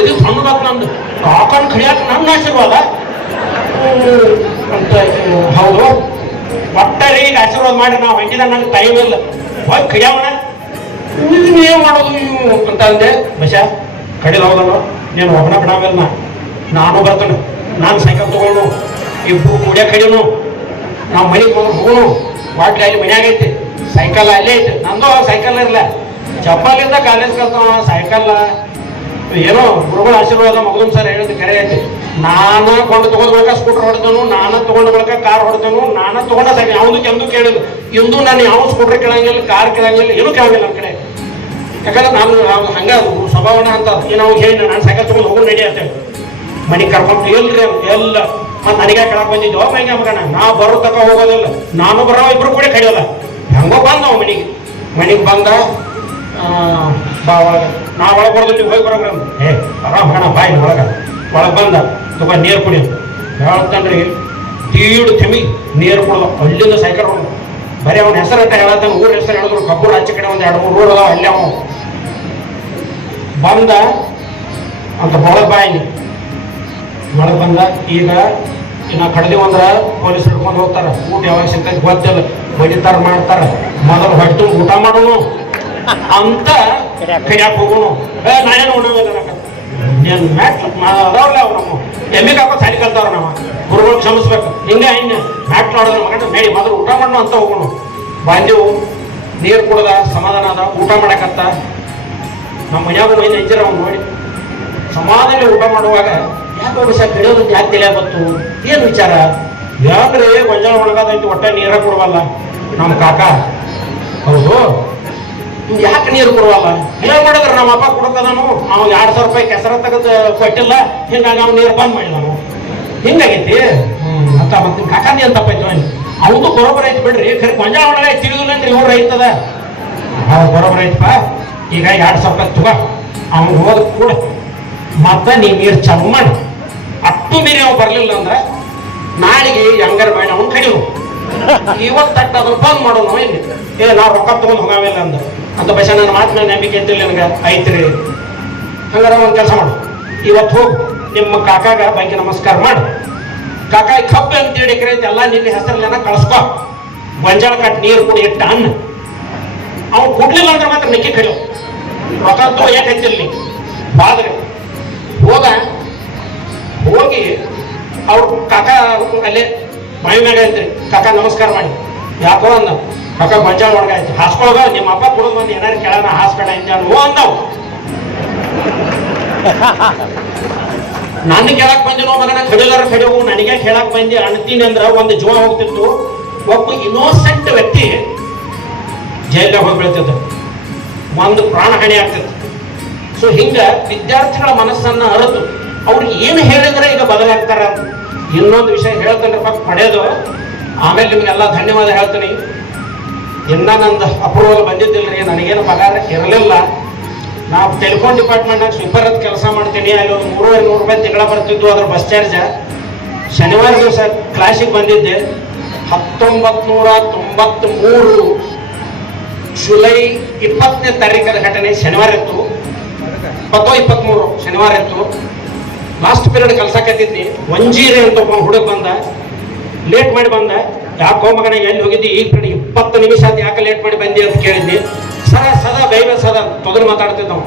ಇದು ಸಣ್ಣದಾಕ ನಂದು. ಕಾಕನ ಕಡಿಯಾಕ ನನ್ನ ಆಶೀರ್ವಾದ ಅಂತ. ಹೌದು ಒಟ್ಟಾರೆ ಈಗ ಆಶೀರ್ವಾದ ಮಾಡಿ ನಾವು ಹೊಂಟಿದ. ನಂಗೆ ಟೈಮ್ ಇಲ್ಲ, ಹೋಗಿ ಕಡಿಯಾವಣ. ಏನ್ ಮಾಡೋದು ಅಂತ ಅಂದೆ. ಬಸ ಕಡಿದ ಹೋದನು. ನೀನು ಒಬ್ಬನ ಬಿಡಾಮೇಲೆ ನಾನು ಬರ್ತೇನೆ. ನಾನು ಸೈಕಲ್ ತಗೊಂಡು ಇಬ್ರು ಕುಡಿಯ ಕಡಿನು. ನಾವು ಮನೆಗೆ ಬಂದು ಹೋಗೋನು. ವಾಟ್ಲಿ ಅಲ್ಲಿ ಮನ್ಯಾಗ ಐತಿ, ಸೈಕಲ್ ಅಲ್ಲೇ ಐತಿ. ನಂದು ಸೈಕಲ್ ಇರಲ್ಲ. ಚಪ್ಪಲಿಂದ ಕಾಲೇಜ್ ಕಲ್ತಾವ ಸೈಕಲ್. ಏನೋ ಗುರುಗಳ ಆಶೀರ್ವಾದ ಮಗನ್ ಸರ್ ಹೇಳಿದ ಕರೆ ಐತಿ. ನಾನು ಕೊಂಡು ತಗೊಂಡ್ಬೇಕಾ ಸ್ಕೂಟರ್ ಹೊಡೆದನು, ನಾನು ತಗೊಂಡ್ಬೇಕಾ ಕಾರ್ ಹೊಡೆದನು, ನಾನು ತಗೊಂಡ ಸೈಕಲ್. ಯಾವುದಕ್ಕೆ ಎಂದು ಕೇಳಿದ್ರು. ಇಂದು ನಾನು ಯಾವ ಸ್ಕೂಟರ್ ಕೇಳಂಗಿಲ್ಲ, ಕಾರ್ ಕೇಳಂಗಿಲ್ಲ, ಏನೂ ಕೇಳಂಗಿಲ್ಲ ನಮ್ಮ ಕಡೆ. ಯಾಕಂದ್ರೆ ನಾವು ಹಂಗ ಸ್ವಭಾವನ ಅಂತ. ನಾವು ಹೇಳಿ ನಾನು ಸೈಕಲ್ ತಗೊಂಡು ಹೋಗೋದು ನಡಿ ಅಂತ. ಮನೆಗೆ ಕರ್ಕೊಂಡು ಇಲ್ರಿ ಎಲ್ಲ ಮತ್ತು ನನಗೆ ಕೆಳಗೆ ಬಂದಿದ್ದೆ ಮೈಗೆ ಮಗನ ನಾ ಬರೋ ತಕ ಹೋಗೋದಿಲ್ಲ, ನಾನು ಬರೋ ಇಬ್ರು ಕೂಡ ಕಡಿಯೋಲ್ಲ. ಹೆಂಗೋ ಬಂದವ ಮನೆಗೆ ಬಂದ ಬಾ ಒಳಗೆ ನಾ ಒಳಗೆ ಬರೋದು ಹೋಗಿ ಬರೋಗ್ರ ಏ ಆರಾಮ್ ಹಣ ಬಾಯಿ ಒಳಗೆ ಬಂದ ತುಂಬ ನೀರು ಕುಡಿ ಹೇಳ್ತಾನ್ರಿ. ತೀಡು ತೆಮಿ ನೀರು ಕುಡ್ದು ಅಲ್ಲಿಂದ ಸೈಕಲ್ ಹೊಡೆದು ಬರೀ ಅವನ ಹೆಸರು ಅಂತ ಹೇಳತ್ತಾನ, ಊರ ಹೆಸರು ಹೇಳಿದ್ರು. ಕಬ್ಬೂರು ಆಚೆ ಕಡೆ ಒಂದು 2-3 ರೋಡ್ ಅದಾವ, ಅಲ್ಲಿ ಅವ ಬಂದ ಅಂತ ಒಳಗೆ ಬಾಯಿನಿ ಒಳಗೆ ಬಂದ. ಈಗ ಇನ್ನು ಕಡ್ದೀವಿ ಅಂದ್ರೆ ಪೊಲೀಸ್ ಹಿಡ್ಕೊಂಡು ಹೋಗ್ತಾರ, ಊಟ ಯಾವಾಗ ಸಿಗ್ತೈತೆ ಗೊತ್ತಿಲ್ಲ, ಬಡಿತಾರ ಮಾಡ್ತಾರ. ಮೊದಲು ಹೊಟ್ಟು ಊಟ ಮಾಡೋನು ಅಂತ ಕೈಯಾಕ ಹೋಗೋನು. ನಾನೇನು ಉಣ್ಣೋದಿಲ್ಲ ನೀನು ಮ್ಯಾಟ್ ಅದಾವಲ್ಲ ಅವು ನಮ್ಮ ಎಮ್ಮಿಗೆ ಹಾಕೋ ಸಾಲಿ ಕಲ್ತಾರ ನಾವು ಗುರುಗಳು ಕ್ಷಮಿಸ್ಬೇಕು. ಹಿಂಗೆ ಮ್ಯಾಟ್ ನೋಡಿದ್ರೆ ಮಗನ ನಡಿ ಮೊದಲು ಊಟ ಮಾಡೋಣ ಅಂತ ಹೋಗೋಣ. ಬಂದೆವು, ನೀರು ಕುಡ್ದ ಸಮಾಧಾನ ಅದ, ಊಟ ಮಾಡಕತ್ತ. ನಮ್ಮ ಮನ್ಯಾಗ ಏನು ಎಂಜರ ಅವ್ನು ನೋಡಿ ಸಮಾಧಾನ ಊಟ ಮಾಡುವಾಗ ಯಾಕೆ ವಿಷಯ ಬೆಳೆಯೋದು ಯಾಕೆ ತಿಳಿಯ ಬಂತು, ಏನು ವಿಚಾರ ಯಾಕ್ರೆ ಗೊಂಜಾಳ ಒಣಗಾದೈತಿ ಒಟ್ಟ ನೀರ ಕೊಡುವಲ್ಲ ನಮ್ಮ ಕಾಕ. ಹೌದು ಯಾಕೆ ನೀರು ಕೊಡುವಲ್ಲ, ಏನ್ ಮಾಡಿದ್ರೆ ನಮ್ಮ ಅಪ್ಪ ಕೊಡ್ತದಾನು, ಅವ್ನು 2,000 ರೂಪಾಯಿ ಕೆಸರ ತೆಗೆದು ಕೊಟ್ಟಿಲ್ಲ, ಹಿಂಗಾಗಿ ಅವ್ನು ನೀರು ಬಂದ್ ಮಾಡಿದಾನು. ಹಿಂಗಾಗೈತಿ ಅಂತ ಮತ್ತೆ ಕಾಕಾಂದಿ ಅಂತ ತಪ್ಪಾಯ್ತು. ಅವನು ಬರೋಬರ್ ಐತಿ ಬಿಡ್ರಿ, ಖರೆ ಗೊಂಜಾಳ ಒಣಗ ತಿಳಿದಿಲ್ಲ ಅಂದ್ರೆ ಇವ್ರು ಐತದ ಬರೋಬರ್ ಐತಪ್ಪ. ಈಗ 2,000 ರೂಪಾಯಿ ತಗೋ, ಅವ್ನು ಹೋದ ಕೂಡ ಮತ್ತೆ ನೀರು ಚಾಲು ಮಾಡಿ. ಅಟ್ಟು ಮೀರಿ ಅವ್ ಬರ್ಲಿಲ್ಲ ಅಂದ್ರೆ ನಾಳೆಗೆ ಹೆಂಗಾರ ಮಾಡಿ ಅವ್ನು ಕಡಿವು. ಇವತ್ತು ತಟ್ಟ ಅದನ್ನು ಬಂದ್ ಮಾಡೋನು ಇಲ್ಲಿ ನಾವು ರೊಕ್ಕ ತಗೊಂಡು ಹೋಗಾವಿಲ್ಲ ಅಂತ ಬಸ ನನ್ನ ಮಾತಿನ ನಂಬಿಕೆ ಇದ್ದಿಲ್ಲ ನನಗೆ ಐತ್ರಿ. ಹಂಗಾರ ಒಂದು ಕೆಲಸ ಮಾಡು, ಇವತ್ತು ಹೋಗಿ ನಿಮ್ಮ ಕಾಕಾಗ ಬಗ್ಗೆ ನಮಸ್ಕಾರ ಮಾಡಿ, ಕಾಕ ಕಬ್ಬು ಅಂತ 1 ಎಕರೆ ಐತಿ ಎಲ್ಲ ನಿನ್ನ ಹೆಸರಲ್ಲೇನ ಕಳಿಸ್ಕೊ, ಗೊಂಜಾಳ ಕಟ್ಟು ನೀರು ಕುಡಿ ಇಟ್ಟ ಅನ್ನ. ಅವ್ನು ಕೊಡ್ಲಿಲ್ಲ ಅಂದ್ರೆ ಮಾತ್ರ ನಿಕ್ಕಿ ಕಡಿಯೋ, ರೊಕ್ಕ ತೋ ಯಾಕೆ ಹಚ್ಚಿಲ್ಲ ನೀ ಬಾದ್ರೆ ಹೋಗಿ ಅವ್ರು ಕಾಕ ಅಲ್ಲೇ ಬಾಯಿ ಮ್ಯಾಗ ಐತ್ರಿ, ಕಾಕ ನಮಸ್ಕಾರ ಮಾಡಿ. ಯಾಕೋ ಅಂದ, ಕಾಕ ಗೊಂಜಾಳ ಒಳಗಾಯ್ತು ಹಾಸ್ಕೊಳಗ ನಿಮ್ಮ ಅಪ್ಪ ಕೊಡೋದು ಬಂದು ಏನಾರು ಕೇಳೋಣ ಹಾಸ್ಬೇಡ ಅಂತ ಹೋ ಅಂದವು. ನನ್ನ ಕೇಳಕ್ ಬಂದಿನೋ ಮಗನ ಕಡಿಲಾರ ಕಡಿಯವು, ನನಗೆ ಕೇಳಕ್ ಬಂದಿ ಅಣ್ತೀನಿ ಅಂದ್ರೆ ಒಂದು ಜೀವ ಹೋಗ್ತಿತ್ತು. ಒಬ್ಬ ಇನ್ನೋಸೆಂಟ್ ವ್ಯಕ್ತಿ ಜೈಲಾಗ ಹೋಗಿ ಬೀಳ್ತಿದ್ದ, ಒಂದು ಪ್ರಾಣ ಹಾನಿ ಆಗ್ತಿತ್ತು. ಸೊ ಹಿಂಗ ವಿದ್ಯಾರ್ಥಿಗಳ ಮನಸ್ಸನ್ನ ಅರಿತು ಅವ್ರಿಗೆ ಏನು ಹೇಳಿದ್ರೆ ಈಗ ಬದಲಾಗ್ತಾರ. ಇನ್ನೊಂದು ವಿಷಯ ಹೇಳ್ತಾನೆ ಪಡೆಯೋದು, ಆಮೇಲೆ ನಿಮಗೆಲ್ಲ ಧನ್ಯವಾದ ಹೇಳ್ತೀನಿ. ಇನ್ನ ನಂದು ಅಪ್ರೂವಲ್ ಬಂದಿದ್ದಿಲ್ಲರಿ, ನನಗೇನು ಪಗಾರ ಇರಲಿಲ್ಲ. ನಾವು ಟೆಲಿಫೋನ್ ಡಿಪಾರ್ಟ್ಮೆಂಟ್ನಾಗ ಸ್ವಿಪ್ಪರ್ ಅಂತ ಕೆಲಸ ಮಾಡ್ತೀನಿ, ಅಲ್ಲಿ ಒಂದು 300-400 ರೂಪಾಯಿ ತಿಂಗಳ ಬರ್ತಿದ್ದು ಅದ್ರ ಬಸ್ ಚಾರ್ಜ. ಶನಿವಾರ ದಿವಸ ಕ್ಲಾಸಿಗೆ ಬಂದಿದ್ದೆ. 1993 ಜುಲೈ 20ನೇ ತಾರೀಕರ ಘಟನೆ. ಶನಿವಾರ ಇತ್ತು, 23 ಶನಿವಾರ ಇತ್ತು. ಲಾಸ್ಟ್ ಪೀರಿಯಡ್ ಕೆಲಸ ಕತ್ತಿದ್ನಿ. ಒಂಜೀರೆ ಅಂತ ಒಬ್ಬ ಹುಡುಗ ಬಂದ, ಲೇಟ್ ಮಾಡಿ ಬಂದ. ಯಾಕೋ ಮಗನ ಎಲ್ಲಿ ಹೋಗಿದ್ದಿ ಈ ಪೀರಿಯಡ್ 20 ನಿಮಿಷ ಆಯ್ತು, ಯಾಕೆ ಲೇಟ್ ಮಾಡಿ ಬಂದಿ ಅಂತ ಕೇಳಿದ್ನಿ. ಸದಾ ಬೈಬ ಸದಾ ತೊಗಲು ಮಾತಾಡ್ತಿದ್ದವು.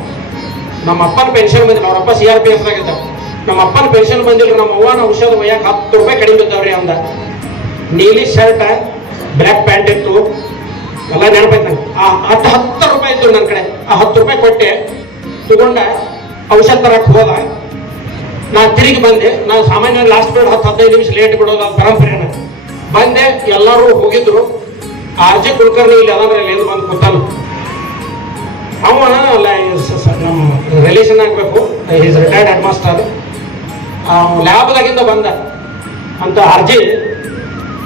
ನಮ್ಮ ಅಪ್ಪನ ಪೆನ್ಷನ್ ಬಂದಿಲ್ಲ, ಅವ್ರಪ್ಪ CRPF ಆಗಿದ್ದ. ನಮ್ಮ ಅಪ್ಪನ ಪೆನ್ಷನ್ ಬಂದಿಲ್ಲ, ನಮ್ಮ ಅವ್ವನ ಔಷಧ ಒಯ್ಯಕ್ಕೆ 10 ರೂಪಾಯಿ ಕಡಿಮೆ ಬಿದ್ದವ್ರಿ ಅಂದ. ನೀಲಿ ಶರ್ಟ್ ಬ್ಲ್ಯಾಕ್ ಪ್ಯಾಂಟ್ ಇತ್ತು, ಎಲ್ಲ ನೆನಪೈತೆ ನಂಗೆ. 10 ರೂಪಾಯಿ ಇತ್ತು ನನ್ನ ಕಡೆ. ಆ 10 ರೂಪಾಯಿ ಕೊಟ್ಟೆ, ತಗೊಂಡ ಔಷಧ ತರಕ್ಕೆ ಹೋದ. ನಾ ತಿರುಗಿ ಬಂದೆ. ನಾನು ಸಾಮಾನ್ಯವಾಗಿ ಲಾಸ್ಟ್ ಪೀರಿಯಡ್ 10-15 ನಿಮಿಷ ಲೇಟ್ ಬಿಡೋದು ಅದು ಪರಂಪರೆನ. ಬಂದೆ, ಎಲ್ಲರೂ ಹೋಗಿದ್ರು. RJ ಕುಲಕರ್ಣಿ ಇಲ್ಲಿ ಅದರಲ್ಲಿ ಎದ್ದು ಬಂದು ಕೂತಾನ. ಅವ ನಮ್ಮ ರಿಲೇಷನ್ ಆಗಬೇಕು, ಈಸ್ ರಿಟೈರ್ಡ್ ಹೆಡ್ ಮಾಸ್ಟರ್. ಲ್ಯಾಬ್ದಾಗಿಂದ ಬಂದ ಅಂತ RJ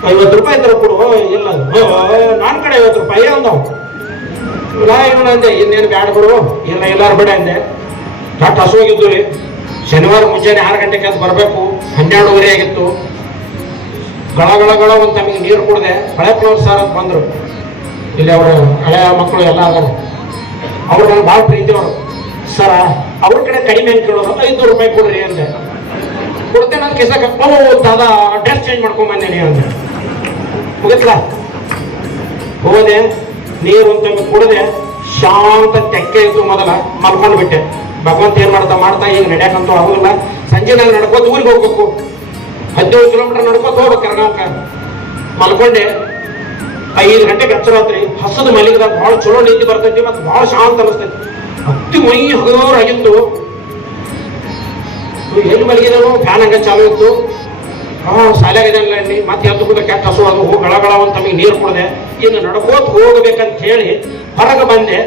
50 ರೂಪಾಯಿ ಇದ್ರೆ ಕೊಡು. ಇಲ್ಲ ನನ್ನ ಕಡೆ 50 ರೂಪಾಯಿ ಅಂದವು. ನಾ ಇವನಂದೆ ಇನ್ನೇನು ಬ್ಯಾಡ ಬಿಡು, ಇಲ್ಲ ಎಲ್ಲಾರು ಬಿಡ ಅಂದೆ. ದೊಡ್ಡ ಹಸುವಾಗಿದ್ದು ರೀ. ಶನಿವಾರ ಮುಂಜಾನೆ 6 ಗಂಟೆಗೆ ಅದು ಬರಬೇಕು, 12:30 ಆಗಿತ್ತು. ಗಳ ಒಂದು ತಮಗೆ ನೀರು ಕುಡ್ದೆ. ಹಳೆ ಫ್ಲೋರ್ ಸಾರ್ ಅಂತ ಬಂದರು. ಇಲ್ಲಿ ಅವರು ಹಳೆಯ ಮಕ್ಕಳು ಎಲ್ಲ ಅದಾರ. ಅವ್ರು ನನಗೆ ಭಾಳ ಪ್ರೀತಿ ಅವರು. ಸರ ಅವ್ರ ಕಡೆ ಕಡಿಮೆ ಅಂತ ಕೇಳೋದು, 500 ರೂಪಾಯಿ ಕೊಡ್ರಿ ಅಂದೆ. ಕೊಡ್ತೆ ನಾನು ಕಿಸಕ್ಕೆ ಅದ ಡ್ರೆಸ್ ಚೇಂಜ್ ಮಾಡ್ಕೊಂಬಂದೇನಿ ಅಂದೆ. ಮುಗಿತ್ಲ ಹೋದೆ, ನೀರು ಅಂತ ಕುಡಿದೆ. ಶಾಂತ ತೆಕ್ಕೆ ಇತ್ತು. ಮೊದಲ ಮಲ್ಕೊಂಡು ಬಿಟ್ಟೆ. ಭಗವಂತ ಏನ್ ಮಾಡ್ತಾ ಈಗ ನಡೆಯಕಂತೂ ಆಗೋದಿಲ್ಲ. ಸಂಜೆ ನಾನು ನಡ್ಕೋತ ಊರಿಗೆ ಹೋಗ್ಬೇಕು, 15 ಕಿಲೋಮೀಟರ್ ನಡ್ಕೋತ ಹೋಗ್ಬೇಕು ಕರ್ನಾಟಕ. ಮಲ್ಕೊಂಡೆ. 5 ಗಂಟೆಗೆ ಹಚ್ಚರಾತ್ರಿ ಹಸದ ಮಲಗಿದಾಗ ಭಾಳ ಚಲೋ ನೀತಿ ಬರ್ತೈತಿ, ಮತ್ತು ಭಾಳ ಶಾಂತ ಅನಿಸ್ತೈತಿ. ಅತಿ ಮೈ ಹಗದವ್ರಾಗಿತ್ತು. ಎಲ್ಲಿ ಮಲಗಿದನು, ಫ್ಯಾನ್ ಹಂಗೆ ಚಾಲು ಇತ್ತು. ಶಾಲೆಯಾಗಿದೆಲ್ಲ ಅಲ್ಲಿ ಮತ್ತೆ ಎದ್ದು ಕೂಡ ಕೆಟ್ಟ ಹಸು ಅದು ಗಳಗಳ ಅಂತ ತಮಗೆ ನೀರು ಕುಡ್ದೆ. ಇನ್ನು ನಡ್ಕೋತ ಹೋಗ್ಬೇಕಂತ ಹೇಳಿ ಹೊರಗೆ ಬಂದೆ.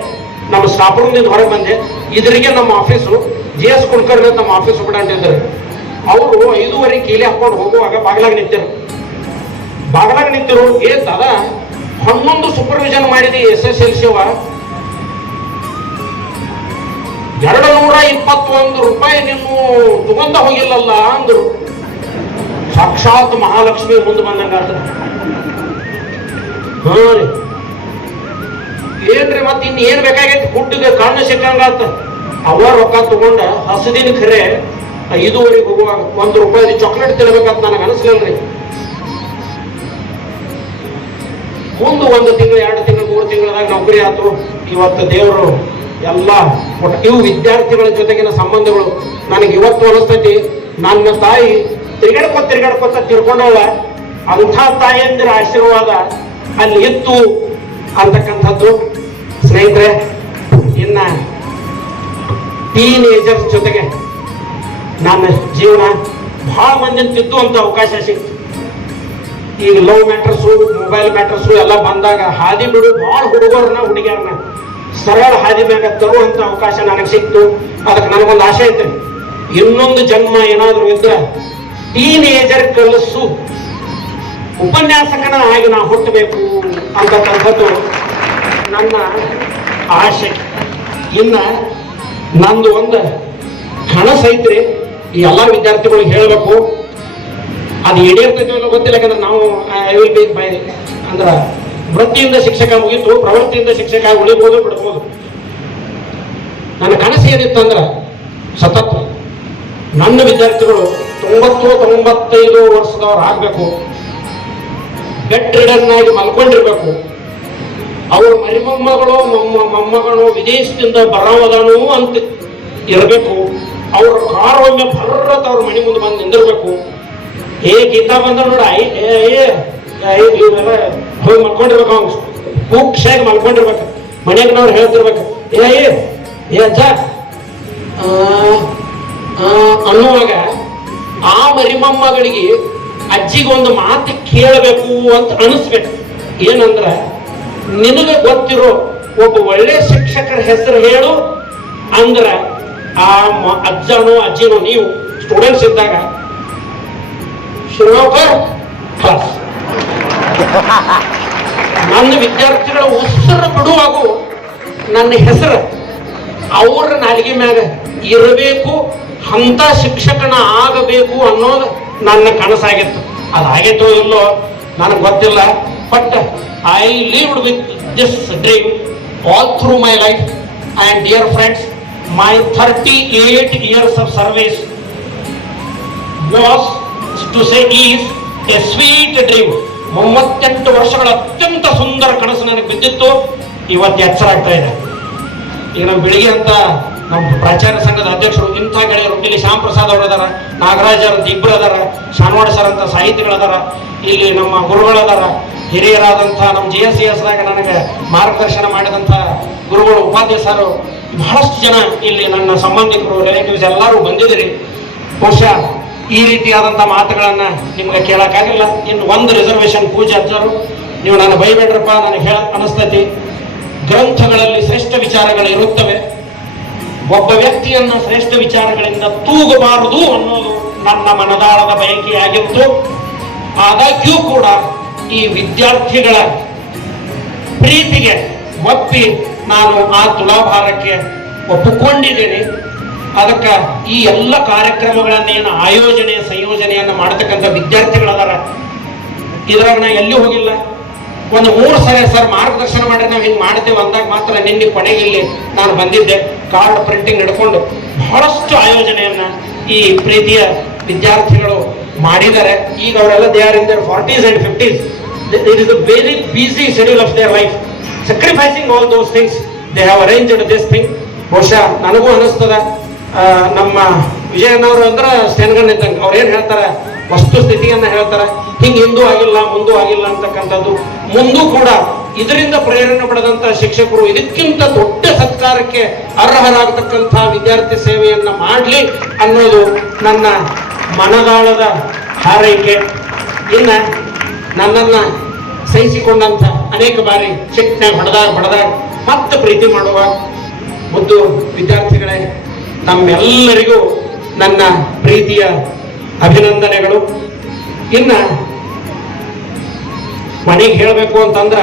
ನಮ್ಮ ಸ್ಟಾಫ್ ರೂಮ್ನಿಂದ ಹೊರಗೆ ಬಂದೆ. ಇದ್ರಿಗೆ ನಮ್ಮ ಆಫೀಸು JS ಕುಲಕರ್ಣಿ ನಮ್ಮ ಆಫೀಸ್ ಬಿಡ ಅಂತಿದ್ದಾರೆ. ಅವರು 5:30 ಕೀಲಿ ಹಾಕೊಂಡು ಹೋಗುವಾಗ ಬಾಗಿಲಾಗ ನಿಂತಿರು ಏ ದಾದ 11 ಸೂಪರ್ವಿಷನ್ ಮಾಡಿದಿ SSLC 221 ರೂಪಾಯಿ ನೀವು ತಗೊಂಡ ಹೋಗಿಲ್ಲಲ್ಲ ಅಂದ್ರು. ಸಾಕ್ಷಾತ್ ಮಹಾಲಕ್ಷ್ಮಿ ಮುಂದೆ ಬಂದಂಗಾತ. ಏನ್ರಿ ಮತ್ತೆ ಇನ್ ಏನ್ ಬೇಕಾಗೈತಿ ಫುಡ್ಗೆ ಕಣ್ಣು ಸಿಕ್ಕಂಗಾತ. ಅವ ರೊಕ್ಕ ತಗೊಂಡ ಹಸದಿನ ಖರೆ 5:30 ಹೋಗುವಾಗ 1 ರೂಪಾಯಿ ಚಾಕ್ಲೇಟ್ ತಿನ್ಬೇಕಂತ ನನಗೆ ಅನಿಸ್ಲಿಲ್ರಿ. ಮುಂದೆ 1 ತಿಂಗಳು 2 ತಿಂಗಳು 3 ತಿಂಗಳದಾಗ ನೌಕರಿ ಆಯ್ತು. ಇವತ್ತು ದೇವರು ಎಲ್ಲ ಇವು ವಿದ್ಯಾರ್ಥಿಗಳ ಜೊತೆಗಿನ ಸಂಬಂಧಗಳು ನನಗೆ ಇವತ್ತು ಅನಿಸ್ತೈತಿ. ನನ್ನ ತಾಯಿ ತಿರ್ಗಾಡ್ಕೊತ ತಿರ್ಕೊಂಡವಳ ಅಂಥ ತಾಯಿಯಂದಿರ ಆಶೀರ್ವಾದ ಅಲ್ಲಿ ಇತ್ತು ಅಂತಕ್ಕಂಥದ್ದು. ಸ್ನೇಹಿತರೆ, ಇನ್ನ ಟೀನೇಜರ್ಸ್ ಜೊತೆಗೆ ನನ್ನ ಜೀವನ ಬಹಳ ಮಂದಿನ ತಿದ್ದುವಂತ ಅವಕಾಶ ಸಿಕ್ತು. ಈಗ ಲವ್ ಮ್ಯಾಟ್ರಸ್ಸು ಮೊಬೈಲ್ ಮ್ಯಾಟ್ರಸ್ಸು ಎಲ್ಲ ಬಂದಾಗ ಹಾದಿ ಬಿಡು ಭಾಳ ಹುಡುಗಿಯರನ್ನ ಸರಳ ಹಾದಿ ಮ್ಯಾಗ ತರುವಂತ ಅವಕಾಶ ನನಗೆ ಸಿಕ್ತು. ಅದಕ್ಕೆ ನನಗೊಂದು ಆಸೆ ಐತೆ, ಇನ್ನೊಂದು ಜನ್ಮ ಏನಾದರೂ ಇದ್ರೆ ಟೀನೇಜರ್ ಕಲಸು ಉಪನ್ಯಾಸಕನ ಆಗಿ ನಾ ಹುಟ್ಟಬೇಕು ಅಂತಕ್ಕಂಥದ್ದು ನನ್ನ ಆಸೆ. ಇನ್ನ ನಂದು ಒಂದು ಕನಸೈತ್ರಿ, ಈ ಎಲ್ಲ ವಿದ್ಯಾರ್ಥಿಗಳಿಗೆ ಹೇಳಬೇಕು. ಅದು ಈಡೇರ್ತೈತೆ ಗೊತ್ತಿಲ್ಲ, ಯಾಕಂದ್ರೆ ನಾವು ಅಂದ್ರೆ ವೃತ್ತಿಯಿಂದ ಶಿಕ್ಷಕ ಮುಗಿತು, ಪ್ರವೃತ್ತಿಯಿಂದ ಶಿಕ್ಷಕ ಉಳಿಬೋದು ಬಿಡ್ಬೋದು. ನನ್ನ ಕನಸು ಏನಿತ್ತಂದ್ರೆ ಸತತ ನನ್ನ ವಿದ್ಯಾರ್ಥಿಗಳು 90-95 ವರ್ಷದವ್ರು ಆಗ್ಬೇಕು, ಬೆಡ್ ರಿಡನ್ ಆಗಿ ಮಲ್ಕೊಂಡಿರ್ಬೇಕು. ಅವ್ರ ಮರಿಮೊಮ್ಮಗಳು ಮೊಮ್ಮಗಳು ವಿದೇಶದಿಂದ ಬರೋದನು ಅಂತ ಇರಬೇಕು. ಅವ್ರ ಕಾರ್ ಒಮ್ಮೆ ಭರ್ರತ್ ಅವ್ರ ಮನೆ ಮುಂದೆ ಬಂದು ನಿಂದಿರ್ಬೇಕು. ಗೀತಾ ಬಂದ ನೋಡ ಇವೆಲ್ಲ ಹೋಗಿ ಮಲ್ಕೊಂಡಿರ್ಬೇಕು, ಅವ್ನು ಕೂಕ್ಷಾಗಿ ಮಲ್ಕೊಂಡಿರ್ಬೇಕು. ಮನೆಯಾಗ ನಾವು ಹೇಳ್ತಿರ್ಬೇಕು ಅಜ್ಜ ಅನ್ನುವಾಗ ಆ ಮರಿಮಮ್ಮಗಳಿಗೆ ಅಜ್ಜಿಗೆ ಒಂದು ಮಾತು ಕೇಳಬೇಕು ಅಂತ ಅನಿಸ್ಬೇಕು. ಏನಂದ್ರ, ನಿನಗೆ ಗೊತ್ತಿರೋ ಒಬ್ಬ ಒಳ್ಳೆ ಶಿಕ್ಷಕರ ಹೆಸರು ಹೇಳು ಅಂದ್ರ ಆ ಅಜ್ಜನೋ ಅಜ್ಜಿನೋ ನೀವು ಸ್ಟೂಡೆಂಟ್ಸ್ ಇದ್ದಾಗ ಕ್ಲಾಸ್ ನನ್ನ ವಿದ್ಯಾರ್ಥಿಗಳ ಉಸಿರು ಬಿಡುವಾಗೂ ನನ್ನ ಹೆಸರು ಅವ್ರ ನಾಲಿಗೆ ಮ್ಯಾಗ ಇರಬೇಕು, ಅಂತ ಶಿಕ್ಷಕನ ಆಗಬೇಕು ಅನ್ನೋದು ನನ್ನ ಕನಸಾಗಿತ್ತು. ಅದಾಗೈತೋ ಇಲ್ಲೋ ನನಗೆ ಗೊತ್ತಿಲ್ಲ. But I lived with this dream all through my life. And dear friends, my 38 years of service was to say is a sweet dream. 38 ವರ್ಷಗಳ ಅತ್ಯಂತ ಸುಂದರ ಕನಸು ನನಗೆ ಬಿದ್ದಿತ್ತು. ಇವತ್ತು ಎಚ್ಚರ ಆಗ್ತಾ ಇದೆ. ಈಗ ನಮ್ಮ ಬೆಳಿಗ್ಗೆ ಅಂತ ನಮ್ಮ ಪ್ರಾಚಾರ್ಯ ಸಂಘದ ಅಧ್ಯಕ್ಷರು ಇಂಥ ಗೆಳೆಯರು ಇಲ್ಲಿ ಶ್ಯಾಮ್ ಪ್ರಸಾದ್ ಅವರು ಅದಾರ, ನಾಗರಾಜ್ ಅಂತ ಇಬ್ಬರು ಅದಾರ, ಶಾನ್ವಾಡ್ ಸರ್ ಅಂತ ಸಾಹಿತಿಗಳದಾರ, ಇಲ್ಲಿ ನಮ್ಮ ಗುರುಗಳದಾರ, ಹಿರಿಯರಾದಂಥ ನಮ್ಮ GSES ದಾಗ ನನಗೆ ಮಾರ್ಗದರ್ಶನ ಮಾಡಿದಂಥ ಗುರುಗಳು ಉಪಾಧ್ಯಾಯ ಸರ್, ಬಹಳಷ್ಟು ಜನ ಇಲ್ಲಿ ನನ್ನ ಸಂಬಂಧಿಕರು ರಿಲೇಟಿವ್ಸ್ ಎಲ್ಲರೂ ಬಂದಿದ್ದೀರಿ. ಬಹುಶಃ ಈ ರೀತಿಯಾದಂಥ ಮಾತುಗಳನ್ನ ನಿಮ್ಗೆ ಕೇಳಕ್ಕಾಗಿಲ್ಲ. ಇನ್ನು ಒಂದು ರಿಸರ್ವೇಶನ್ ಪೂಜೆ ಅಜ್ಜರು, ನೀವು ನನ್ನ ಬೈಬೇಡ್ರಪ್ಪ, ನನಗೆ ಅನಿಸ್ತೈತಿ. ಗ್ರಂಥಗಳಲ್ಲಿ ಶ್ರೇಷ್ಠ ವಿಚಾರಗಳು ಇರುತ್ತವೆ, ಒಬ್ಬ ವ್ಯಕ್ತಿಯನ್ನ ಶ್ರೇಷ್ಠ ವಿಚಾರಗಳಿಂದ ತೂಗಬಾರದು ಅನ್ನೋದು ನನ್ನ ಮನದಾಳದ ಬಯಕೆಯಾಗಿತ್ತು. ಆದಾಗ್ಯೂ ಕೂಡ ಈ ವಿದ್ಯಾರ್ಥಿಗಳ ಪ್ರೀತಿಗೆ ಒಪ್ಪಿ ನಾನು ಆ ತುಲಾಭಾರಕ್ಕೆ ಒಪ್ಪಿಕೊಂಡಿದ್ದೇನೆ. ಅದಕ್ಕೆ ಈ ಎಲ್ಲ ಕಾರ್ಯಕ್ರಮಗಳನ್ನೇನು ಸಂಯೋಜನೆಯನ್ನು ಮಾಡತಕ್ಕಂಥ ವಿದ್ಯಾರ್ಥಿಗಳದಾರ, ಇದ್ರಾಗ ನಾ ಎಲ್ಲಿ ಹೋಗಿಲ್ಲ. ಒಂದು 3 ಸರಿ ಸರ್ ಮಾರ್ಗದರ್ಶನ ಮಾಡಿ ನಾವು ಹಿಂಗೆ ಮಾಡ್ತೇವೆ ಅಂದಾಗ ಮಾತ್ರ ನಿನ್ನೆ ಕೊನೆಗೆ ಇಲ್ಲಿ ನಾನು ಬಂದಿದ್ದೆ. ಕಾರ್ಡ್ ಪ್ರಿಂಟಿಂಗ್ ಹಿಡ್ಕೊಂಡು ಬಹಳಷ್ಟು ಆಯೋಜನೆಯನ್ನ ಈ ಪ್ರೀತಿಯ ವಿದ್ಯಾರ್ಥಿಗಳು ಮಾಡಿದ್ದಾರೆ. ಈಗ ಅವರೆಲ್ಲ they are in their 40s and 50s. It is a very busy schedule of their life. Sacrificing all those things, they have arranged this thing. ಬಹುಶಃ ನನಗೂ ಅನಿಸ್ತದ, ನಮ್ಮ ವಿಜಯನವರು ಅಂದ್ರೆ ಸ್ಟೆನ್ಗನ್ ಇದ್ದಂಗೆ. ಅವ್ರು ಏನು ಹೇಳ್ತಾರೆ, ವಸ್ತು ಸ್ಥಿತಿಯನ್ನ ಹೇಳ್ತಾರೆ. ಹಿಂಗೆ ಹಿಂದೂ ಆಗಿಲ್ಲ ಮುಂದೂ ಆಗಿಲ್ಲ ಅಂತಕ್ಕಂಥದ್ದು. ಮುಂದೂ ಕೂಡ ಇದರಿಂದ ಪ್ರೇರಣೆ ಪಡೆದಂತ ಶಿಕ್ಷಕರು ಇದಕ್ಕಿಂತ ದೊಡ್ಡ ಸತ್ಕಾರಕ್ಕೆ ಅರ್ಹರಾಗತಕ್ಕಂಥ ವಿದ್ಯಾರ್ಥಿ ಸೇವೆಯನ್ನ ಮಾಡಲಿ ಅನ್ನೋದು ನನ್ನ ಮನದಾಳದ ಹಾರೈಕೆ. ಇನ್ನ ನನ್ನನ್ನ ಸಹಿಸಿಕೊಂಡಂತ ಅನೇಕ ಬಾರಿ ಶಿಕ್ಷಣ ಬಡದಾಗ ಮತ್ತೆ ಪ್ರೀತಿ ಮಾಡುವ ಮುದ್ದು ವಿದ್ಯಾರ್ಥಿಗಳೇ, ನಮ್ಮೆಲ್ಲರಿಗೂ ನನ್ನ ಪ್ರೀತಿಯ ಅಭಿನಂದನೆಗಳು. ಇನ್ನ ಮನೆಗೆ ಹೇಳಬೇಕು ಅಂತಂದ್ರ